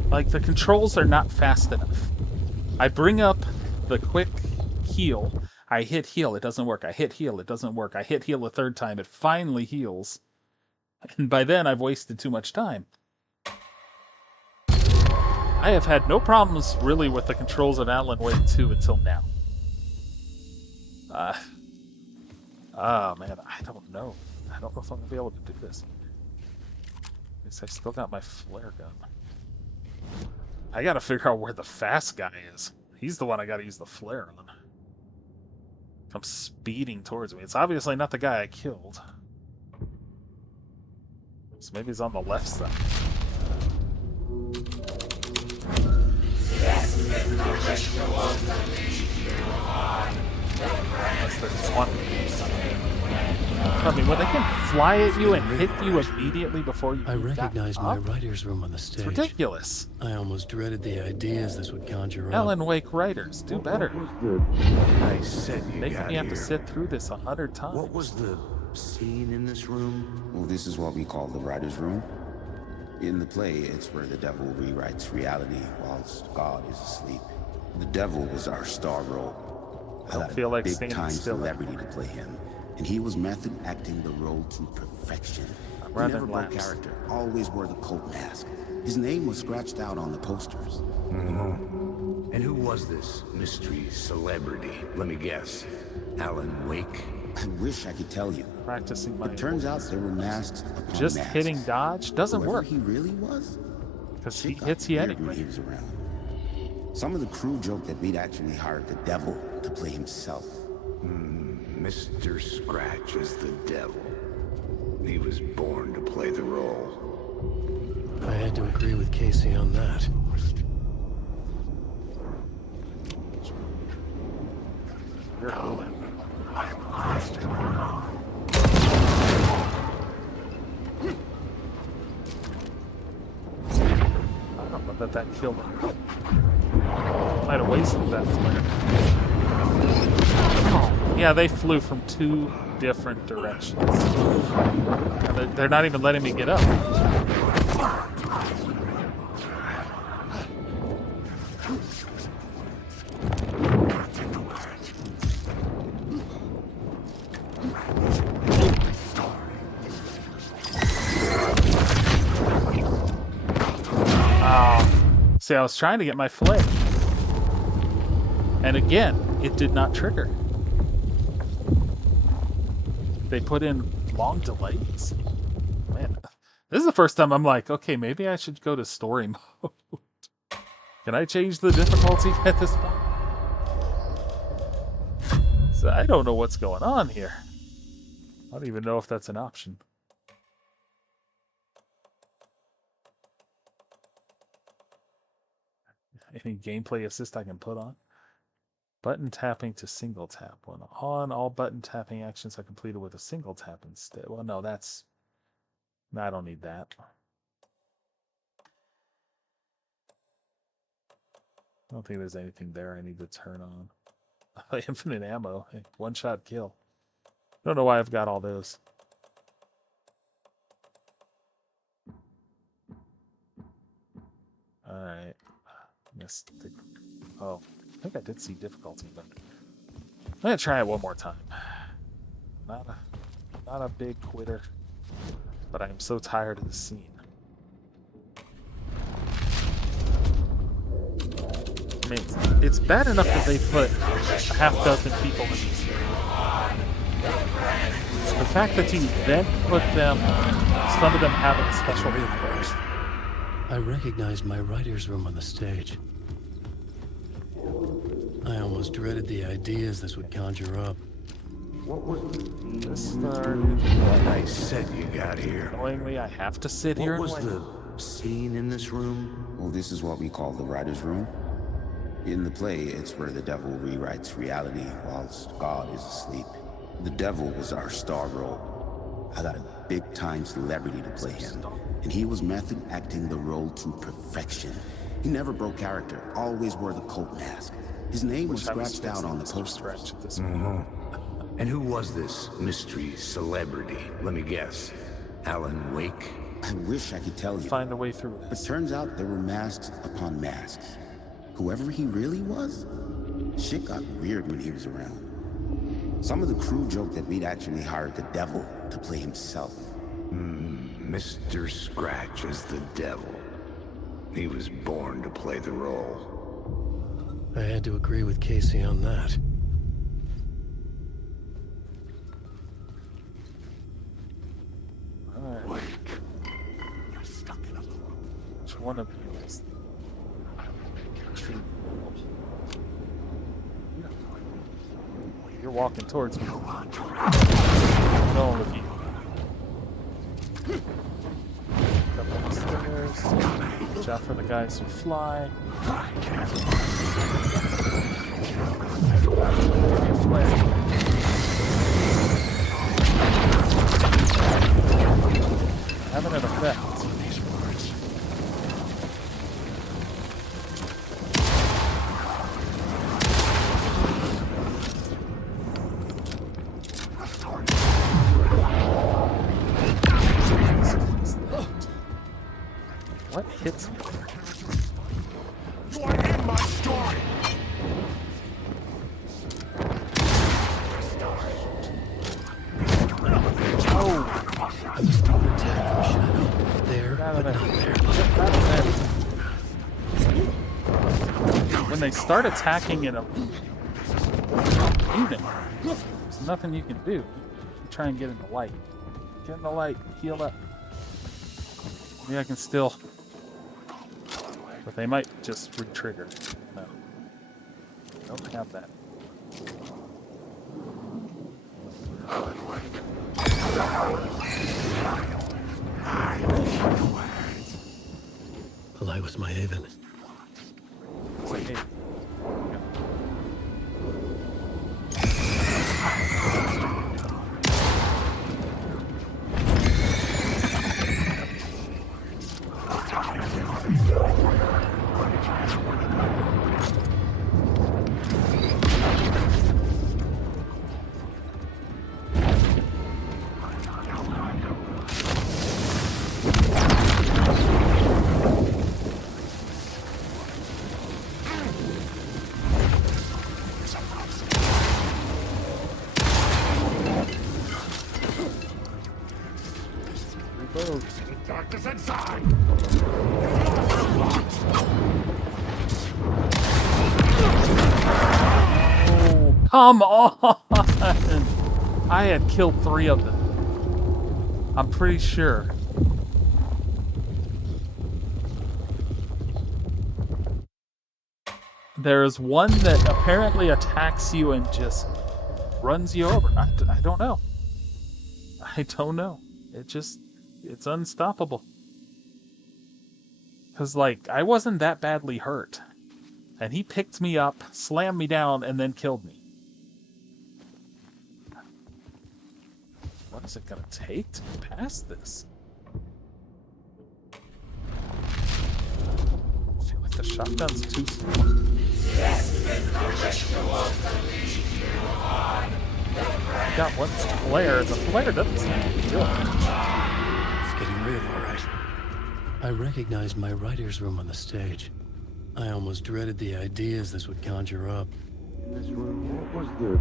Like, the controls are not fast enough. I bring up the quick heal. I hit heal, it doesn't work. I hit heal, it doesn't work. I hit heal a third time, it finally heals. And by then, I've wasted too much time. I have had no problems, really, with the controls of Alan Wake 2 until now. Oh, man, I don't know. I don't know if I'm going to be able to do this. I guess I still got my flare gun. I gotta figure out where the fast guy is. He's the one I gotta use the flare on. Comes speeding towards me. It's obviously not the guy I killed. So maybe he's on the left side. Unless there's one. I mean, when they can fly at you and hit you immediately before you I got recognized my up, writer's room on the it's stage. ridiculous. I almost dreaded the ideas this would conjure up. Alan Wake writers, do better. I said you Making got me have here. to sit through this 100 times. What was the scene in this room? Well, this is what we call the writer's room. In the play, it's where the devil rewrites reality whilst God is asleep. The devil was our star role. I Don't got feel a like big standing time still. celebrity to play him, and he was method acting the role to perfection. I'm He running never broke laps. character, always wore the cult mask. His name was scratched out on the posters. And who was this mystery celebrity? Let me guess. Alan Wake? I wish I could tell you. Practicing my It turns out there were masks upon just masks. hitting dodge doesn't Whoever work he really was, because he shit got hits you weird when anyway. he was around. Some of the crew joked that we'd actually hired the devil to play himself. Mr. Scratch is the devil. He was born to play the role. I had to agree with Casey on that. You're cool. I don't know that killed him. Might have wasted that flare. Yeah, they flew from 2 different directions. And they're not even letting me get up. See, I was trying to get my flare. And again, it did not trigger. They put in long delays. Man, this is the first time I'm like, okay, maybe I should go to story mode. Can I change the difficulty at this point? So I don't know what's going on here. I don't even know if that's an option. Any gameplay assist I can put on? Button tapping to single tap. When on, all button tapping actions are completed with a single tap instead. Well, no, that's... No, I don't need that. I don't think there's anything there I need to turn on. Infinite ammo. One-shot kill. Don't know why I've got all those. Alright. Oh, I think I did see difficulty, but I'm gonna try it one more time. Not a big quitter, but I am so tired of the scene. I mean, it's bad enough that they put a half-dozen people in this game. The fact that you then put them, some of them having special requests. I recognized my writer's room on the stage. I almost dreaded the ideas this would conjure up. This started. Nice set you got here. Annoyingly, I have to sit here What and was wait. the scene in this room? Well, this is what we call the writer's room. In the play, it's where the devil rewrites reality whilst God is asleep. The devil was our star role. I got a big-time celebrity to play him, and he was method acting the role to perfection. He never broke character, always wore the cult mask. His name was scratched out on the posters. And who was this mystery celebrity? Let me guess. Alan Wake? I wish I could tell you. Find a way through It this. turns out there were masks upon masks. Whoever he really was, shit got weird when he was around. Some of the crew joked that we'd actually hired the devil to play himself. Mr. Scratch is the devil. He was born to play the role. I had to agree with Casey on that. Alright. You're stuck in a loop. Which one of you is true? You're walking towards me. I'm going with you. Up the stairs. Watch out for the guys who fly. Having an effect. What hits me? You are in my story! out of but there. not there. Get out of there. When they start attacking in a unit, there's nothing you can do. You try and get in the light. Get in the light. Heal up. Maybe I can still... But they might just re-trigger. No. Don't have that. The light was my haven. Hey. The darkness inside! Oh, come on! I had killed 3 of them. I'm pretty sure. There's one that apparently attacks you and just runs you over. I don't know. I don't know. It's unstoppable. Because, like, I wasn't that badly hurt. And he picked me up, slammed me down, and then killed me. What is it going to take to pass this? I feel like the shotgun's too slow. I got one flare. The flare doesn't seem to be good. It's getting real, all right. I recognized my writer's room on the stage. I almost dreaded the ideas this would conjure up. In this room, what was the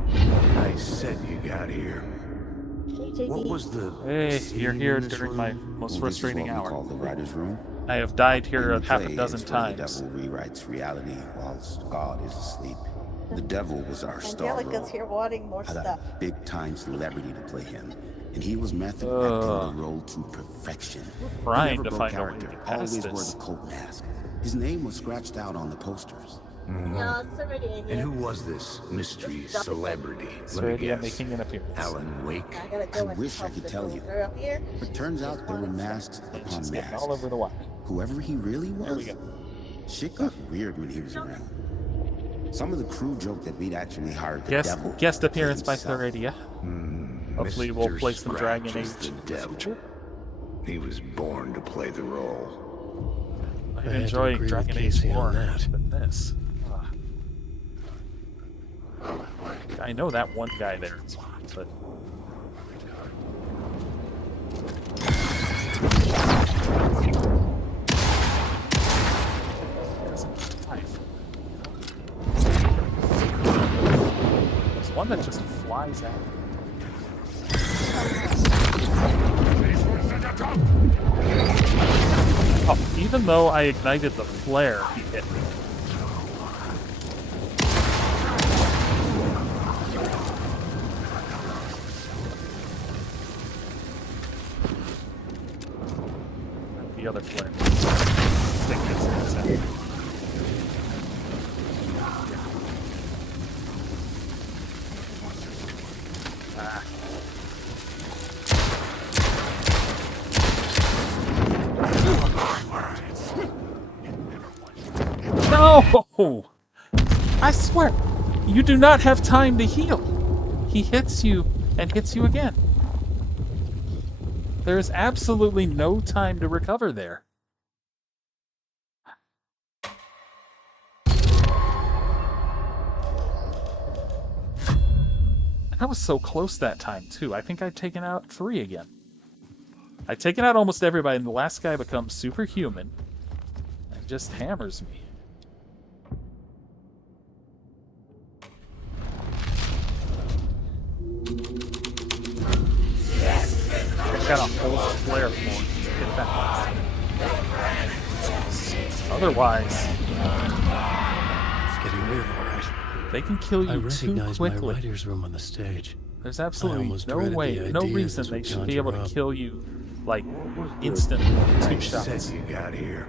nice set you got here? What was the Hey, scene you're here in this during room? my most frustrating This is what we hour. call the writer's room. I have died here And half a play dozen is where times. The devil rewrites reality whilst God is asleep. The devil was our star Angelica's role. here wanting more I got stuff. a big-time celebrity to play him, and he was method acting the role to perfection. Trying He to never find broke a way to character, get past always wore this. the coat mask. His name was scratched out on the posters. No, it's already in And here. who was this mystery celebrity? Let me Serradia guess. making an appearance. Alan Wake? I gotta go I and wish I help could the tell you. girl up here. But turns out there were masks And upon she's getting masks. all over the wire. Whoever he really There we was, go. shit got weird when he was around. Some of the crew joked that we'd actually hired the devil. Guest to play appearance by himself. Serradia. Hopefully we'll Mr. play some Dragon Scratch Age is the in the devil. future. He was born to play the role. I had to enjoy agree with Dragon Age Casey on more that. than this. I know that one guy there, but there's one that just flies out. Oh, even though I ignited the flare, he hit me. The other flare. Stick gets in his head. Ah. No! I swear, you do not have time to heal. He hits you and hits you again. There is absolutely no time to recover there. I was so close that time, too. I think I've taken out 3 again. I've taken out almost everybody, and the last guy becomes superhuman and just hammers me. I gotta hold the flare for him to hit that last. Otherwise, It's getting real, all right. they can kill I you too recognize my quickly. writer's room on the stage. There's I absolutely almost no dreaded way, the no ideas reason this they would should be able to conjure up. kill you, like, What was the instantly. 2 nice set shots. you got here?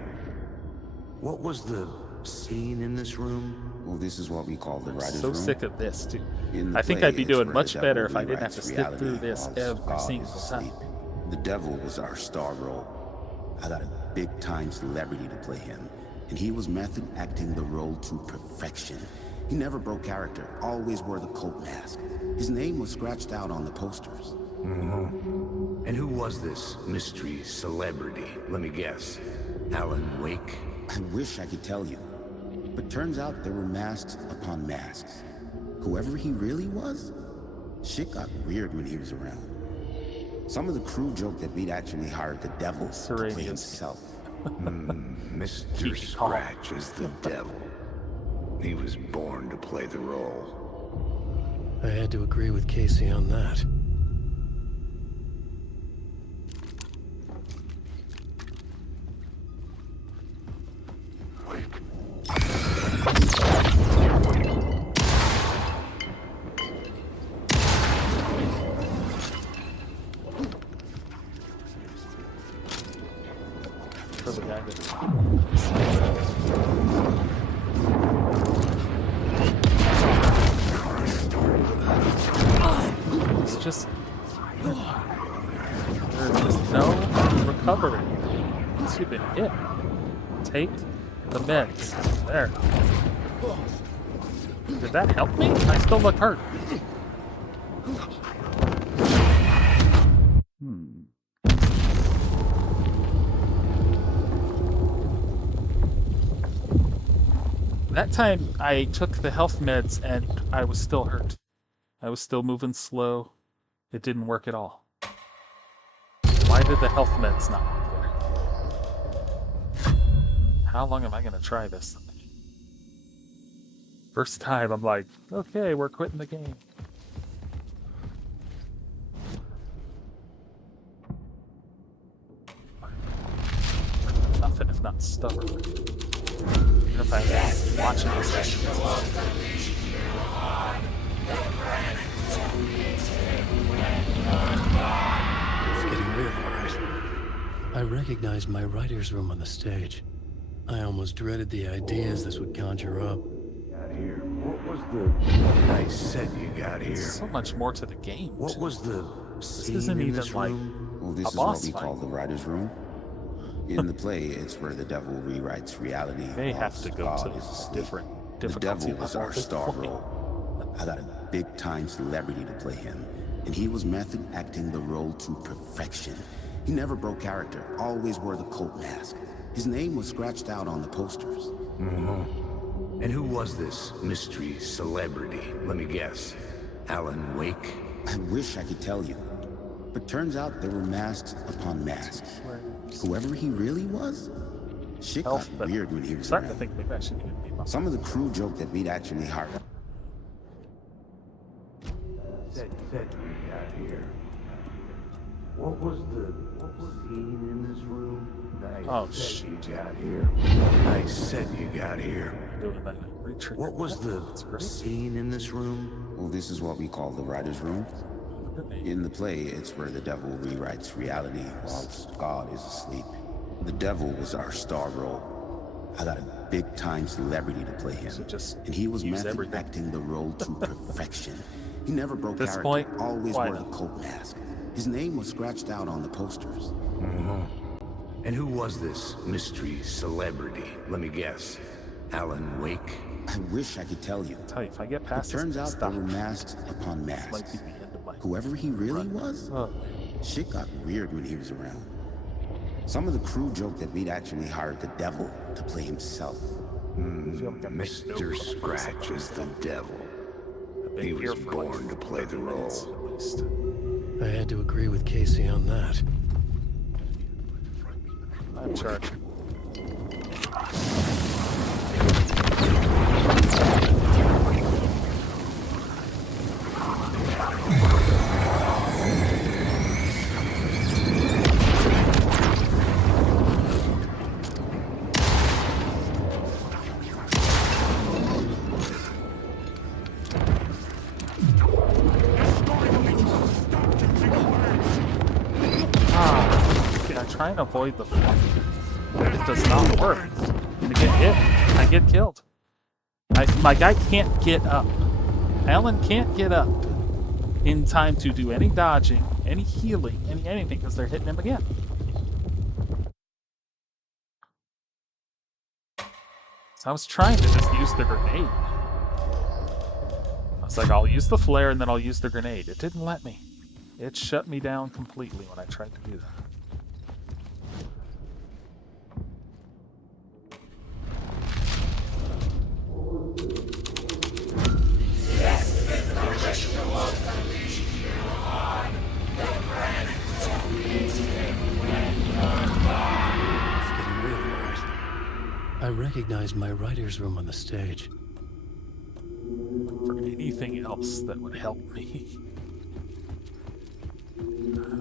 What was the scene in this room? Well, this is what we call the writer's So room. sick of this, too. In the I think play, I'd be it's doing where much the better devil if I didn't have to rewrites sit reality through this whilst every God single is time. asleep. The devil was our star role. I got a big-time celebrity to play him, and he was method acting the role to perfection. He never broke character, always wore the cult mask. His name was scratched out on the posters. And who was this mystery celebrity? Let me guess. Alan Wake? I wish I could tell you, but turns out there were masks upon masks. Whoever he really was, shit got weird when he was around. Some of the crew joked that we'd actually hired the devil to play Serenius. himself. Mr. Keep calm. Scratch is the devil. He was born to play the role. I had to agree with Casey on that. For the guy that... It's just... There's just no recovery. Once you've been hit, take the meds. There. Did that help me? I still look hurt. That time I took the health meds and I was still hurt. I was still moving slow. It didn't work at all. Why did the health meds not work there? How long am I gonna try this? First time I'm like, okay, we're quitting the game. Nothing if not stubborn. Even if I'm watching this thing. It's getting real, all right. I recognized my writer's room on the stage. I almost dreaded the ideas this would conjure up. Got here. What was the nice set you got here? So much more to the game. What was the scene isn't in even this like room? Well, this a is what boss we fight. call the writer's room. In the play, it's where the devil rewrites reality. They have whilst to go God to is asleep. different The difficulty devil was level our at this star point. role. I got a big-time celebrity to play him, and he was method acting the role to perfection. He never broke character, always wore the cult mask. His name was scratched out on the posters. And who was this mystery celebrity? Let me guess. Alan Wake? I wish I could tell you, but turns out there were masks upon masks. Whoever he really was, shit got Health, but weird when he I'm was starting to around. think maybe I shouldn't even be bothered. Some of the crew joked that we'd actually hired. Set you got here. What was the scene in this room? Nice Oh, set shoot. you got here. Nice set you got here. Doing that re-trigger. What was the That's great. scene in this room? Well, this is what we call the writer's room. In the play, it's where the devil rewrites reality whilst God is asleep. The devil was our star role. I got a big-time celebrity to play him, So just and he was use method everything. acting the role to perfection. He never broke At this character, point, always why wore the not? cult mask. His name was scratched out on the posters. And who was this mystery celebrity? Let me guess. Alan Wake? I wish I could tell you. Tell you, if I get It past this turns out stuff, there were masks upon might masks. be the end of my... Whoever he really was, Oh, shit got weird when he was around. Some of the crew joked that we'd actually hired the devil to play himself. I feel like I made no Mr. progress Scratch on is the devil. I've been He here was for born to play the 30 minutes role. at least. I had to agree with Casey on that. I'm charged. trying to avoid the flame. It does not work. I get hit. I get killed. My guy can't get up. Alan can't get up in time to do any dodging, any healing, anything, because they're hitting him again. So I was trying to just use the grenade. I was like, I'll use the flare and then I'll use the grenade. It didn't let me. It shut me down completely when I tried to do that. I recognize my writer's room on the stage. For anything else that would help me.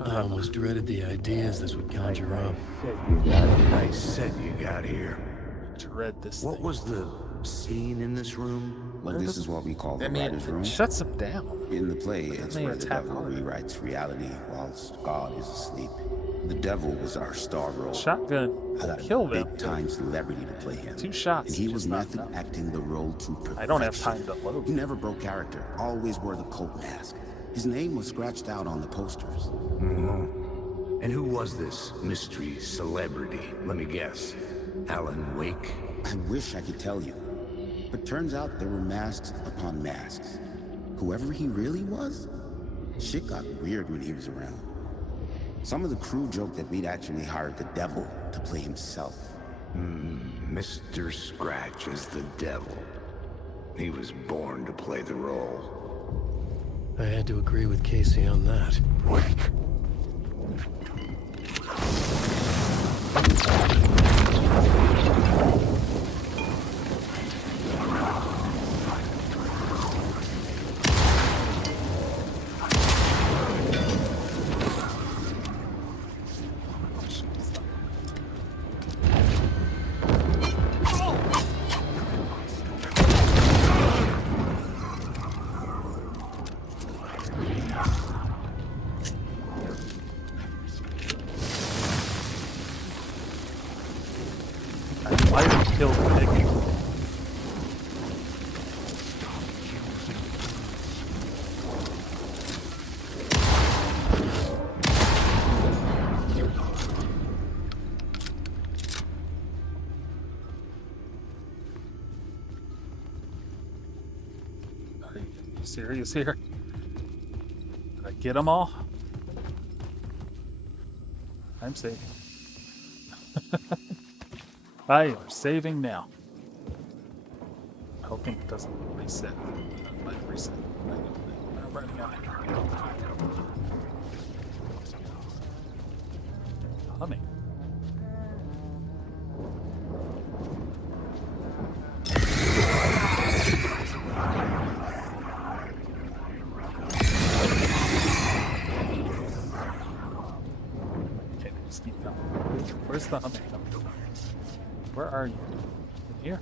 I almost dreaded the ideas this would conjure up. I said you got here. Dread this What thing. was the scene in this room? Well, this is what we call the I mean, writer's room. it shuts him down. In the play, it's They where the attack devil hard. rewrites reality whilst God is asleep. The devil was our star role. Shotgun I will got kill a them. big-time celebrity to play him. 2 shots. And he just was knocked method out. acting the role to perfection. I don't have time to load. He never broke character, always wore the coat mask. His name was scratched out on the posters. And who was this mystery celebrity? Let me guess. Alan Wake? I wish I could tell you. But turns out there were masks upon masks. Whoever he really was, shit got weird when he was around. Some of the crew joked that we'd actually hired the devil to play himself. Mr. Scratch is the devil. He was born to play the role. I had to agree with Casey on that. I might have killed Nick. Are you serious here? Did I get them all? I'm saving. I am saving now. Hoping it doesn't reset. It might reset. I'm running out. Humming. Okay, just keep going. Where's the humming coming from? Where are you? In here?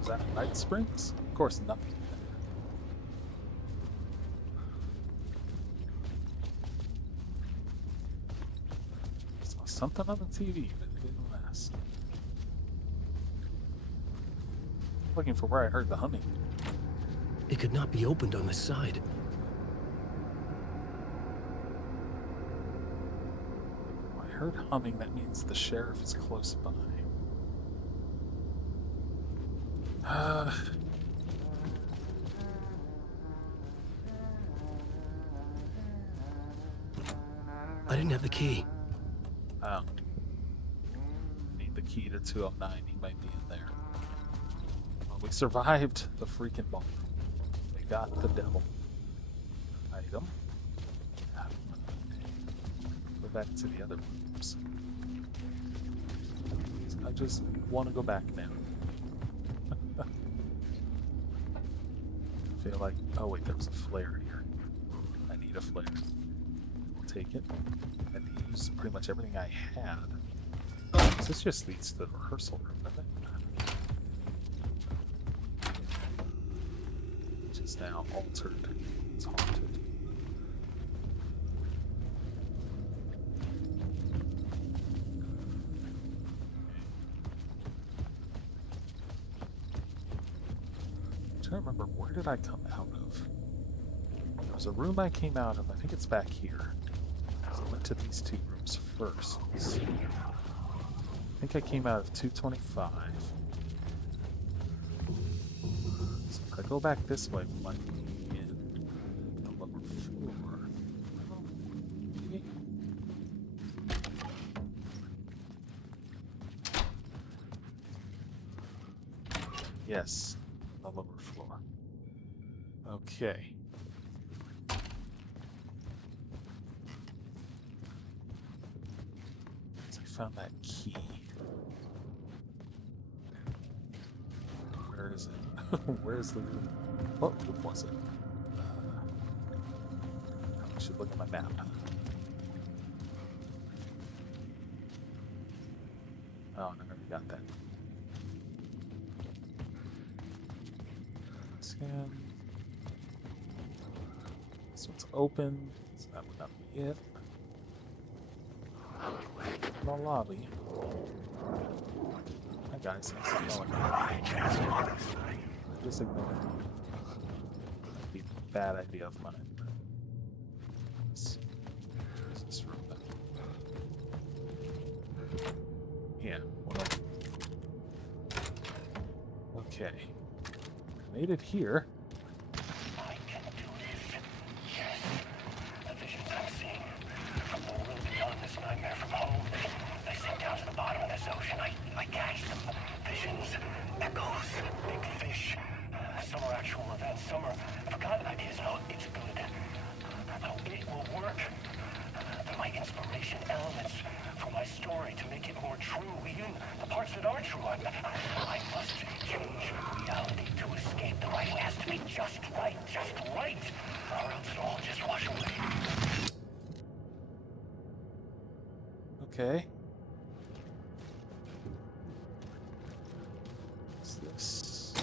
Is that Night Springs? Of course, nothing. Saw something on the TV, but it didn't last. Looking for where I heard the humming. It could not be opened on this side. I heard humming, that means the sheriff is close by. I didn't have the key. Need the key to 209. He might be in there. Well, we survived the freaking ball. We got the devil. Item. Go back to the other rooms. I just want to go back now. I feel like, oh wait, there was a flare here. I need a flare. We'll take it. I used pretty much everything I had. This just leads to the rehearsal room, doesn't it? Which is now altered. It's haunted. I'm trying to remember, where did I come out of? There was a room I came out of. I think it's back here. So I went to these two rooms first. I think I came out of 225. So if I go back this way, we might be in the lower floor. Maybe? Yes, the lower floor. Okay. So I found that key. Where is it? Where's the room? What room was it? I should look at my map. Oh, I already got that. Scan. This one's open, so that would not be it. The lobby. Hi guys, thanks for calling. Just ignore it. That'd be a bad idea of mine. Where's this room? Yeah, well, okay. Made it here. I can do this. Yes. The visions I'm seeing from the world beyond this nightmare from home. They sink down to the bottom of this ocean. I catch them. Visions, echoes, big fish. Some are actual events, some are forgotten ideas. No, it's good. No, it will work. They're my inspiration elements for my story to make it more true. Even the parts that aren't true. I must change reality to escape. The writing has to be just right, or else it'll all just wash away. Okay. What's this?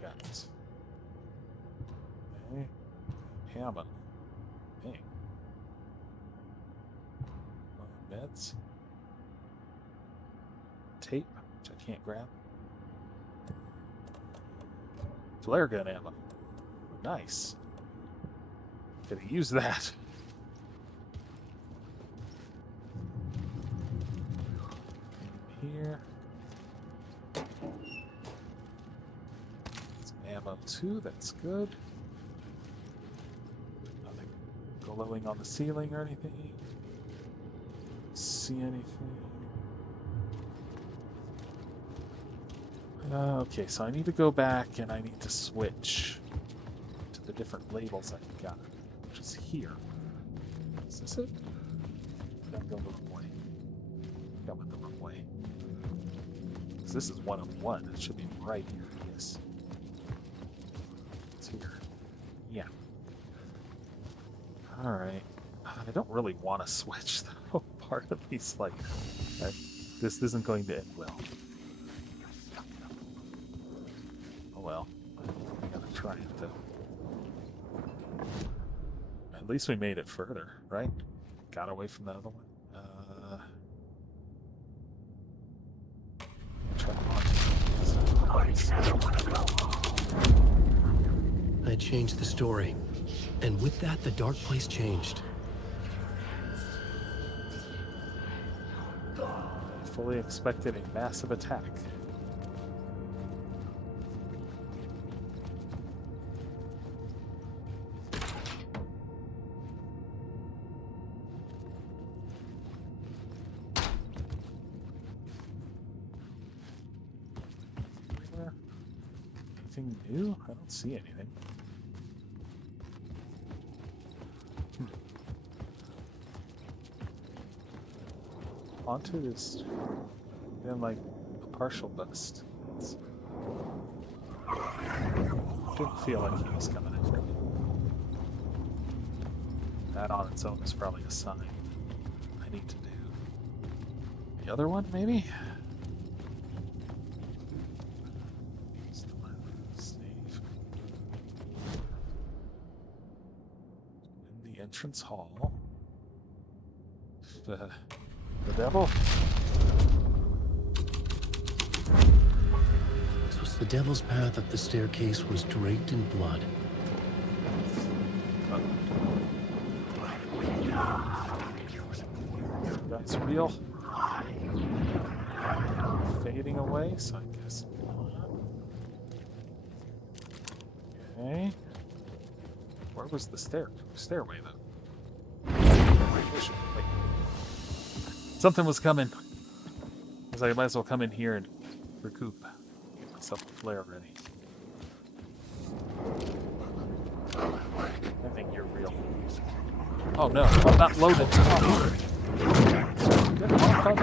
Got it. Okay. Hammer. Dang. Meds. Tape, which I can't grab. Flare gun ammo. Nice. Could have used that. Here. Some ammo too, that's good. Nothing glowing on the ceiling or anything. See anything? Okay, so I need to go back and I need to switch to the different labels I've got, which is here. Is this it? Did I go the wrong way? I went the wrong way. Because this is 1 of 1. It should be right here. Yes. It's here. Yeah. Alright. I don't really want to switch, though. Part of me's like, this isn't going to end well. Oh well. I gotta try it, though. At least we made it further, right? Got away from the other one. I changed the story, and with that, the dark place changed. I fully expected a massive attack. Anything new? I don't see anything. Haunted is been like a partial bust. Didn't feel like he was coming after me. That on its own is probably a sign I need to do. The other one, maybe? entrance hall. The devil? So the devil's path up the staircase was draped in blood. That's real. Fading away, so I guess not. Okay. Where was the stairway though? Wait. Something was coming. I was like, I might as well come in here and recoup. Get myself a flare ready. I think you're real. Oh no, I'm not loaded. Oh. Get off of me.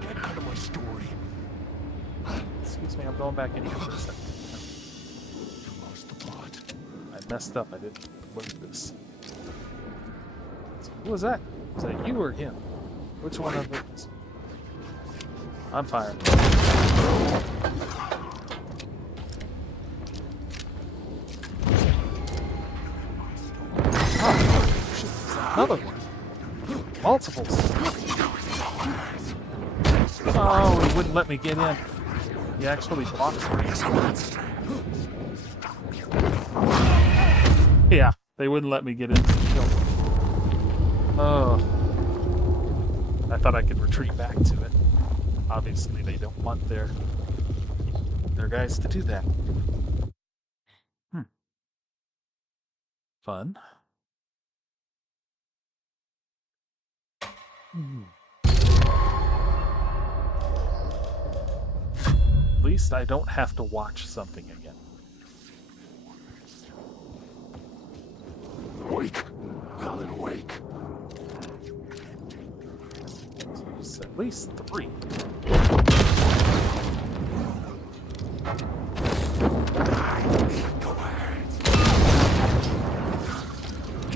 Get out of my story. Excuse me, I'm going back in here for a second. You lost the plot. I messed up. I didn't load this. So who was that? Was that you or him? Which one of those? I'm firing. Oh, shit, another one. Multiples. Oh, he wouldn't let me get in. He actually blocked me. Yeah, they wouldn't let me get in. Oh. I thought I could retreat back to it. Obviously, they don't want their guys to do that. Fun. At least I don't have to watch something again. Wake. Colin, wake. So it's at least 3. Go ahead.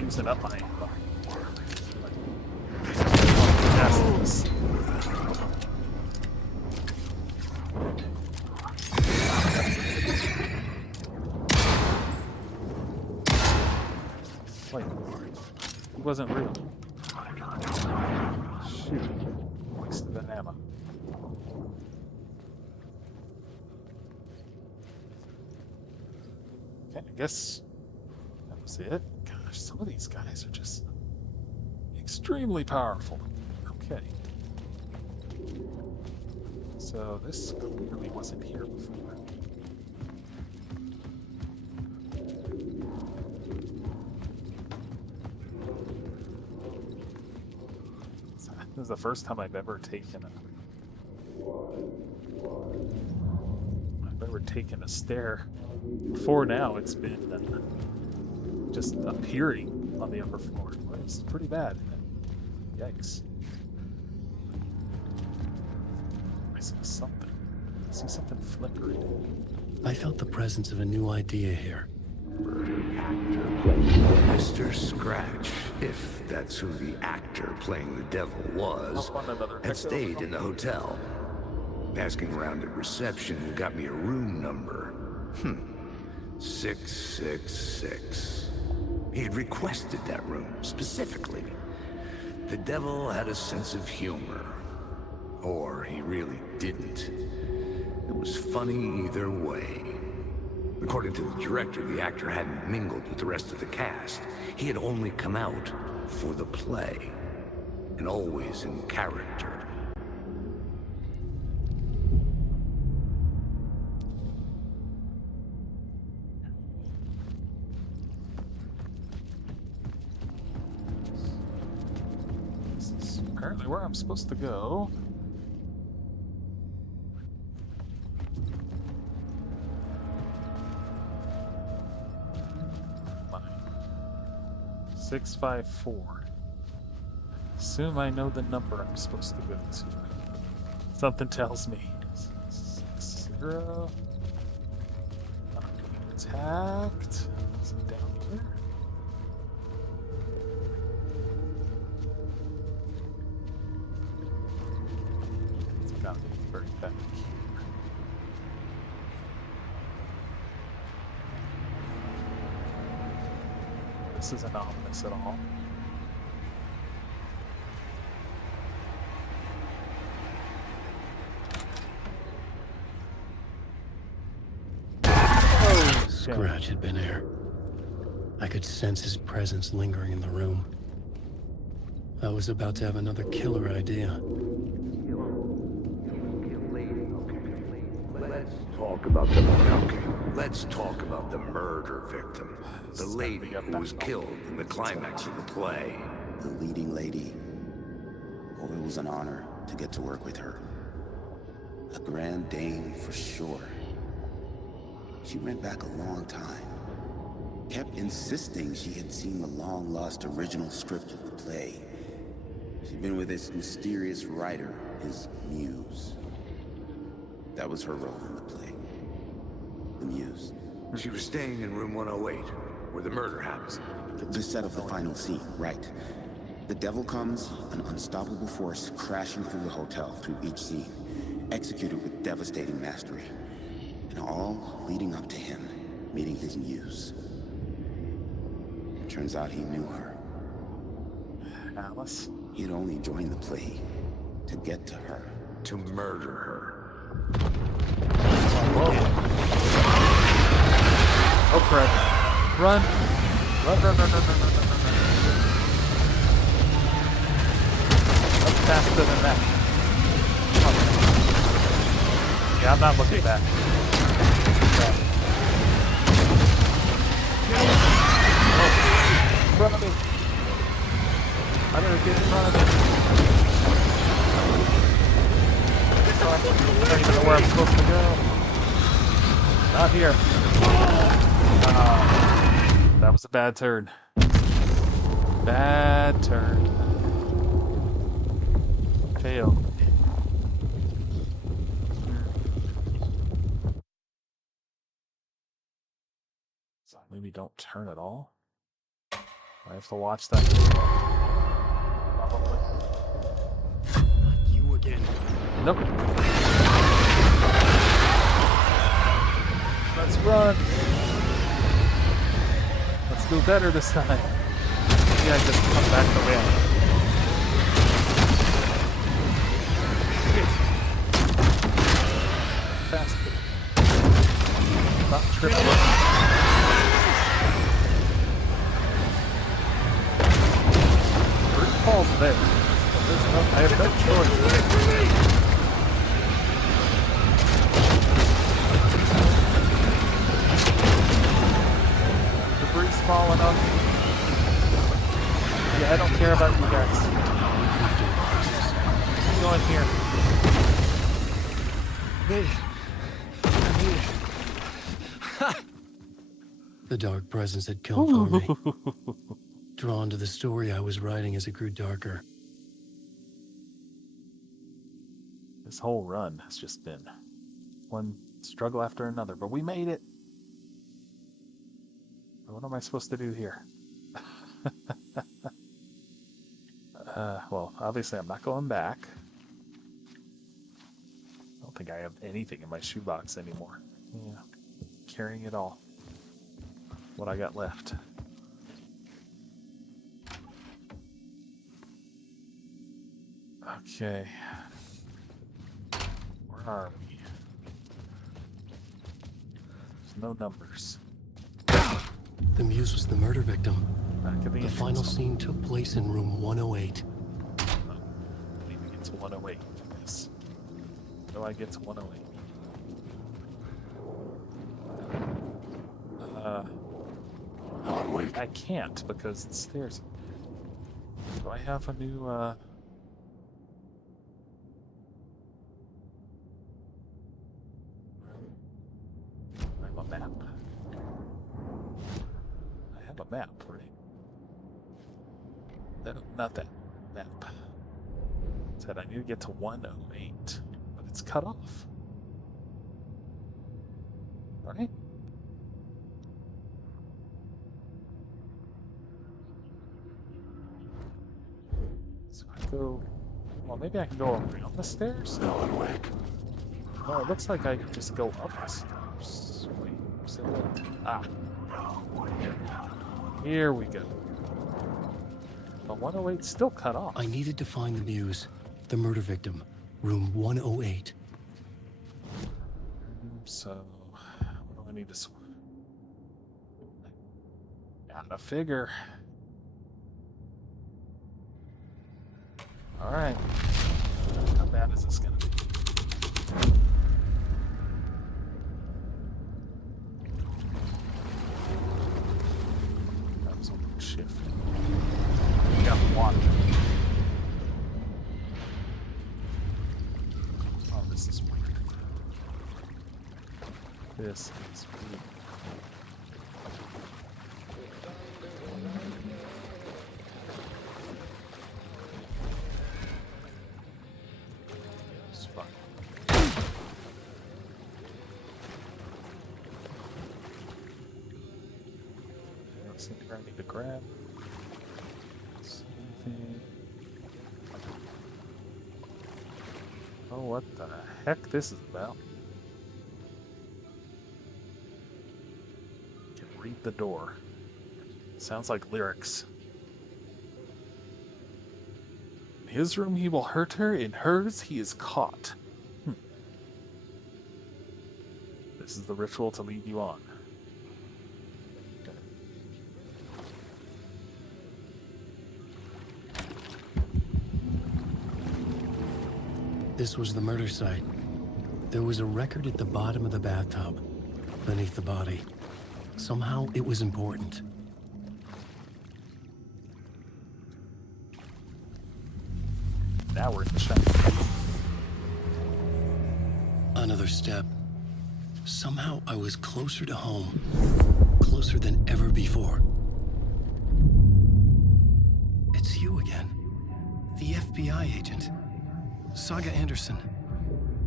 Using up my ammo. Wait, he wasn't real. Shoot, wasted an ammo. Okay, I guess that was it. Gosh, some of these guys are just extremely powerful. Okay. So this clearly wasn't here before. This is the first time I've ever taken a stair. Before now, it's been just appearing on the upper floor. It's pretty bad. Yikes. I see something. I see something flickering. I felt the presence of a new idea here. Mr. Scratch, if that's who the actor playing the devil was, Up on another had echo. stayed in the hotel. Asking around at reception got me a room number. 666. He had requested that room, specifically. The devil had a sense of humor. Or he really didn't. It was funny either way. According to the director, the actor hadn't mingled with the rest of the cast. He had only come out for the play. And always in character. This is apparently where I'm supposed to go. Fine. 654. Assume I know the number I'm supposed to go to. Something tells me. 60. Not being attacked. Is it down here? It's gotta be very back here. this isn't ominous at all. Oh, shit. Scratch had been here. I could sense his presence lingering in the room. I was about to have another killer idea. Let's talk about the murder victim. The lady who was killed in the climax of the play. The leading lady. Oh, it was an honor to get to work with her. A grand dame for sure. She went back a long time. Kept insisting she had seen the long-lost original script of the play. She'd been with this mysterious writer, his muse. That was her role in the play. The muse. She was staying in room 108, where the murder happens. The set of the final scene, right. The devil comes, an unstoppable force crashing through the hotel through each scene, executed with devastating mastery. And all leading up to him meeting his muse. It turns out he knew her. Alice? He'd only joined the play to get to her. To murder her. Oh, crap. Run! Run, run, run, run, run, run, run, run, run. Up faster than that. Come on. Yeah, I'm not looking back. Oh, in front of me. I better get in front of me. I don't even know where I'm supposed to go. Not here. That was a bad turn. Bad turn. Fail. So maybe don't turn at all. I have to watch that. Probably. Not you again. Nope. Let's run. Let's do better this time. Maybe I just come back the way I am. Shit. Faster. Stop tripping. Three falls there. There's no, I have no choice. Debris falling on me. Yeah, I don't care about you guys. Go in here. The dark presence had come for me. Drawn to the story I was writing as it grew darker. This whole run has just been one struggle after another, but we made it. What am I supposed to do here? Well, obviously I'm not going back. I don't think I have anything in my shoebox anymore. Yeah, carrying it all. What I got left. Okay. Where are we? There's no numbers. The muse was the murder victim. Back at The entrance. final scene took place in room 108. I need to get to 108. Yes. How do I get to 108? I can't because the stairs. Do I have a new, I have a map. I have a map, right? No, not that map. It said I need to get to 108, but it's cut off. Right? So I go. Well, maybe I can go around the stairs? No, it looks like I can just go up the stairs. Wait, is it? Ah. Here we go. But 108 still cut off. I needed to find the muse, the murder victim, room 108. So, what do I need to gotta figure. Alright. How bad is this gonna be? That was a shift. We got water. Oh, this is weird. This is weird. It's fine. Let's see where I need to grab. Anything. Oh, what the heck this is about? Can read the door. Sounds like lyrics. In his room he will hurt her, in hers he is caught. This is the ritual to lead you on. Okay. This was the murder site. There was a record at the bottom of the bathtub, beneath the body. Somehow it was important. Now we're in the shadow. Another step. Somehow I was closer to home. Closer than ever before. It's you again. The FBI agent. Saga Anderson.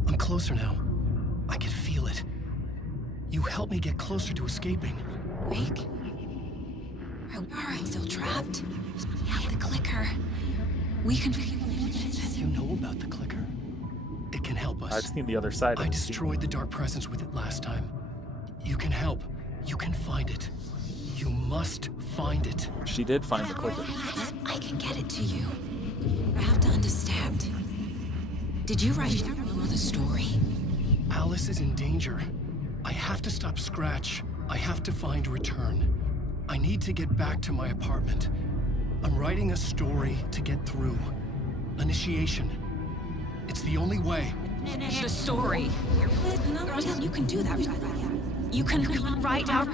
I'm closer now. I can feel it. You helped me get closer to escaping. Wake? Or are I still trapped? We have the clicker. We can... You know about the clicker. It can help us. I've seen the other side of I it. destroyed the dark presence with it last time. You can help. You can find it. You must find it. She did find the clicker. I can get it to you. I have to understand. Did you write the story? Alice is in danger. I have to stop Scratch. I have to find Return. I need to get back to my apartment. I'm writing a story to get through. Initiation. It's the only way. The story. You can do that. You can write out...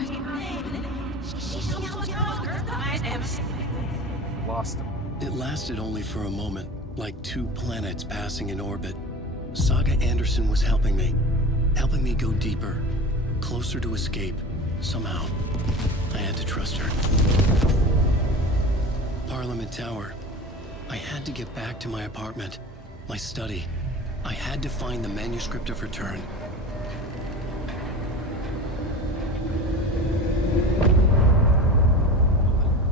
Lost him. It lasted only for a moment, like two planets passing in orbit. Saga Anderson was helping me go deeper, closer to escape. Somehow, I had to trust her. Parliament Tower. I had to get back to my apartment, my study. I had to find the manuscript of Return.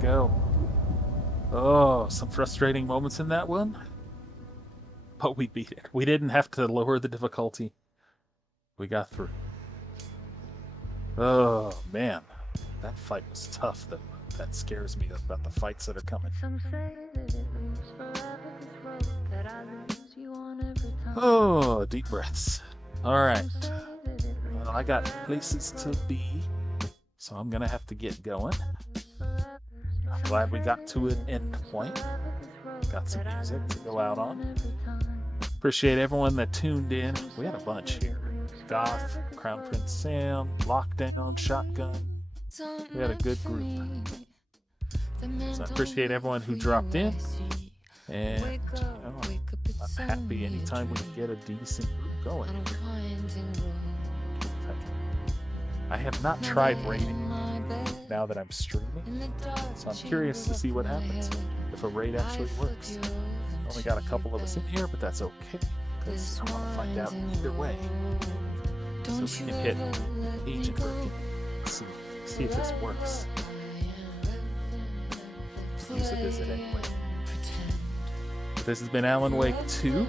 Go. Oh, some frustrating moments in that one. But we beat it. We didn't have to lower the difficulty. We got through. Oh, man. That fight was tough, though. That scares me about the fights that are coming. Some say that it moves forever, this road that I lose you on every time. Oh, deep breaths. Alright. Well, I got places to be, so I'm gonna have to get going. I'm glad we got to an end point. Got some music to go out on. Appreciate everyone that tuned in. We had a bunch here. Goth, Crown Prince Sam, Lockdown, Shotgun. We had a good group. So I appreciate everyone who dropped in. And you know, I'm happy anytime we can get a decent group going. I have not tried raiding now that I'm streaming, so I'm curious to see what happens if a raid actually works. Only got a couple of us in here, but that's okay, because I want to find out either way. So we can hit Agent Birkin, see if this works. Use a visit anyway. This has been Alan Wake 2.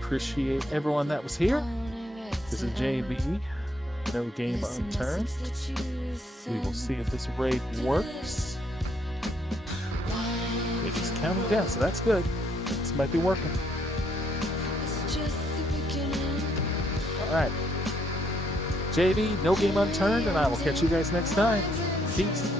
Appreciate everyone that was here. This is JB. No game unturned. We will see if this raid works. It is counting down, so that's good. This might be working. Alright. JB, no game unturned, and I will catch you guys next time. Peace.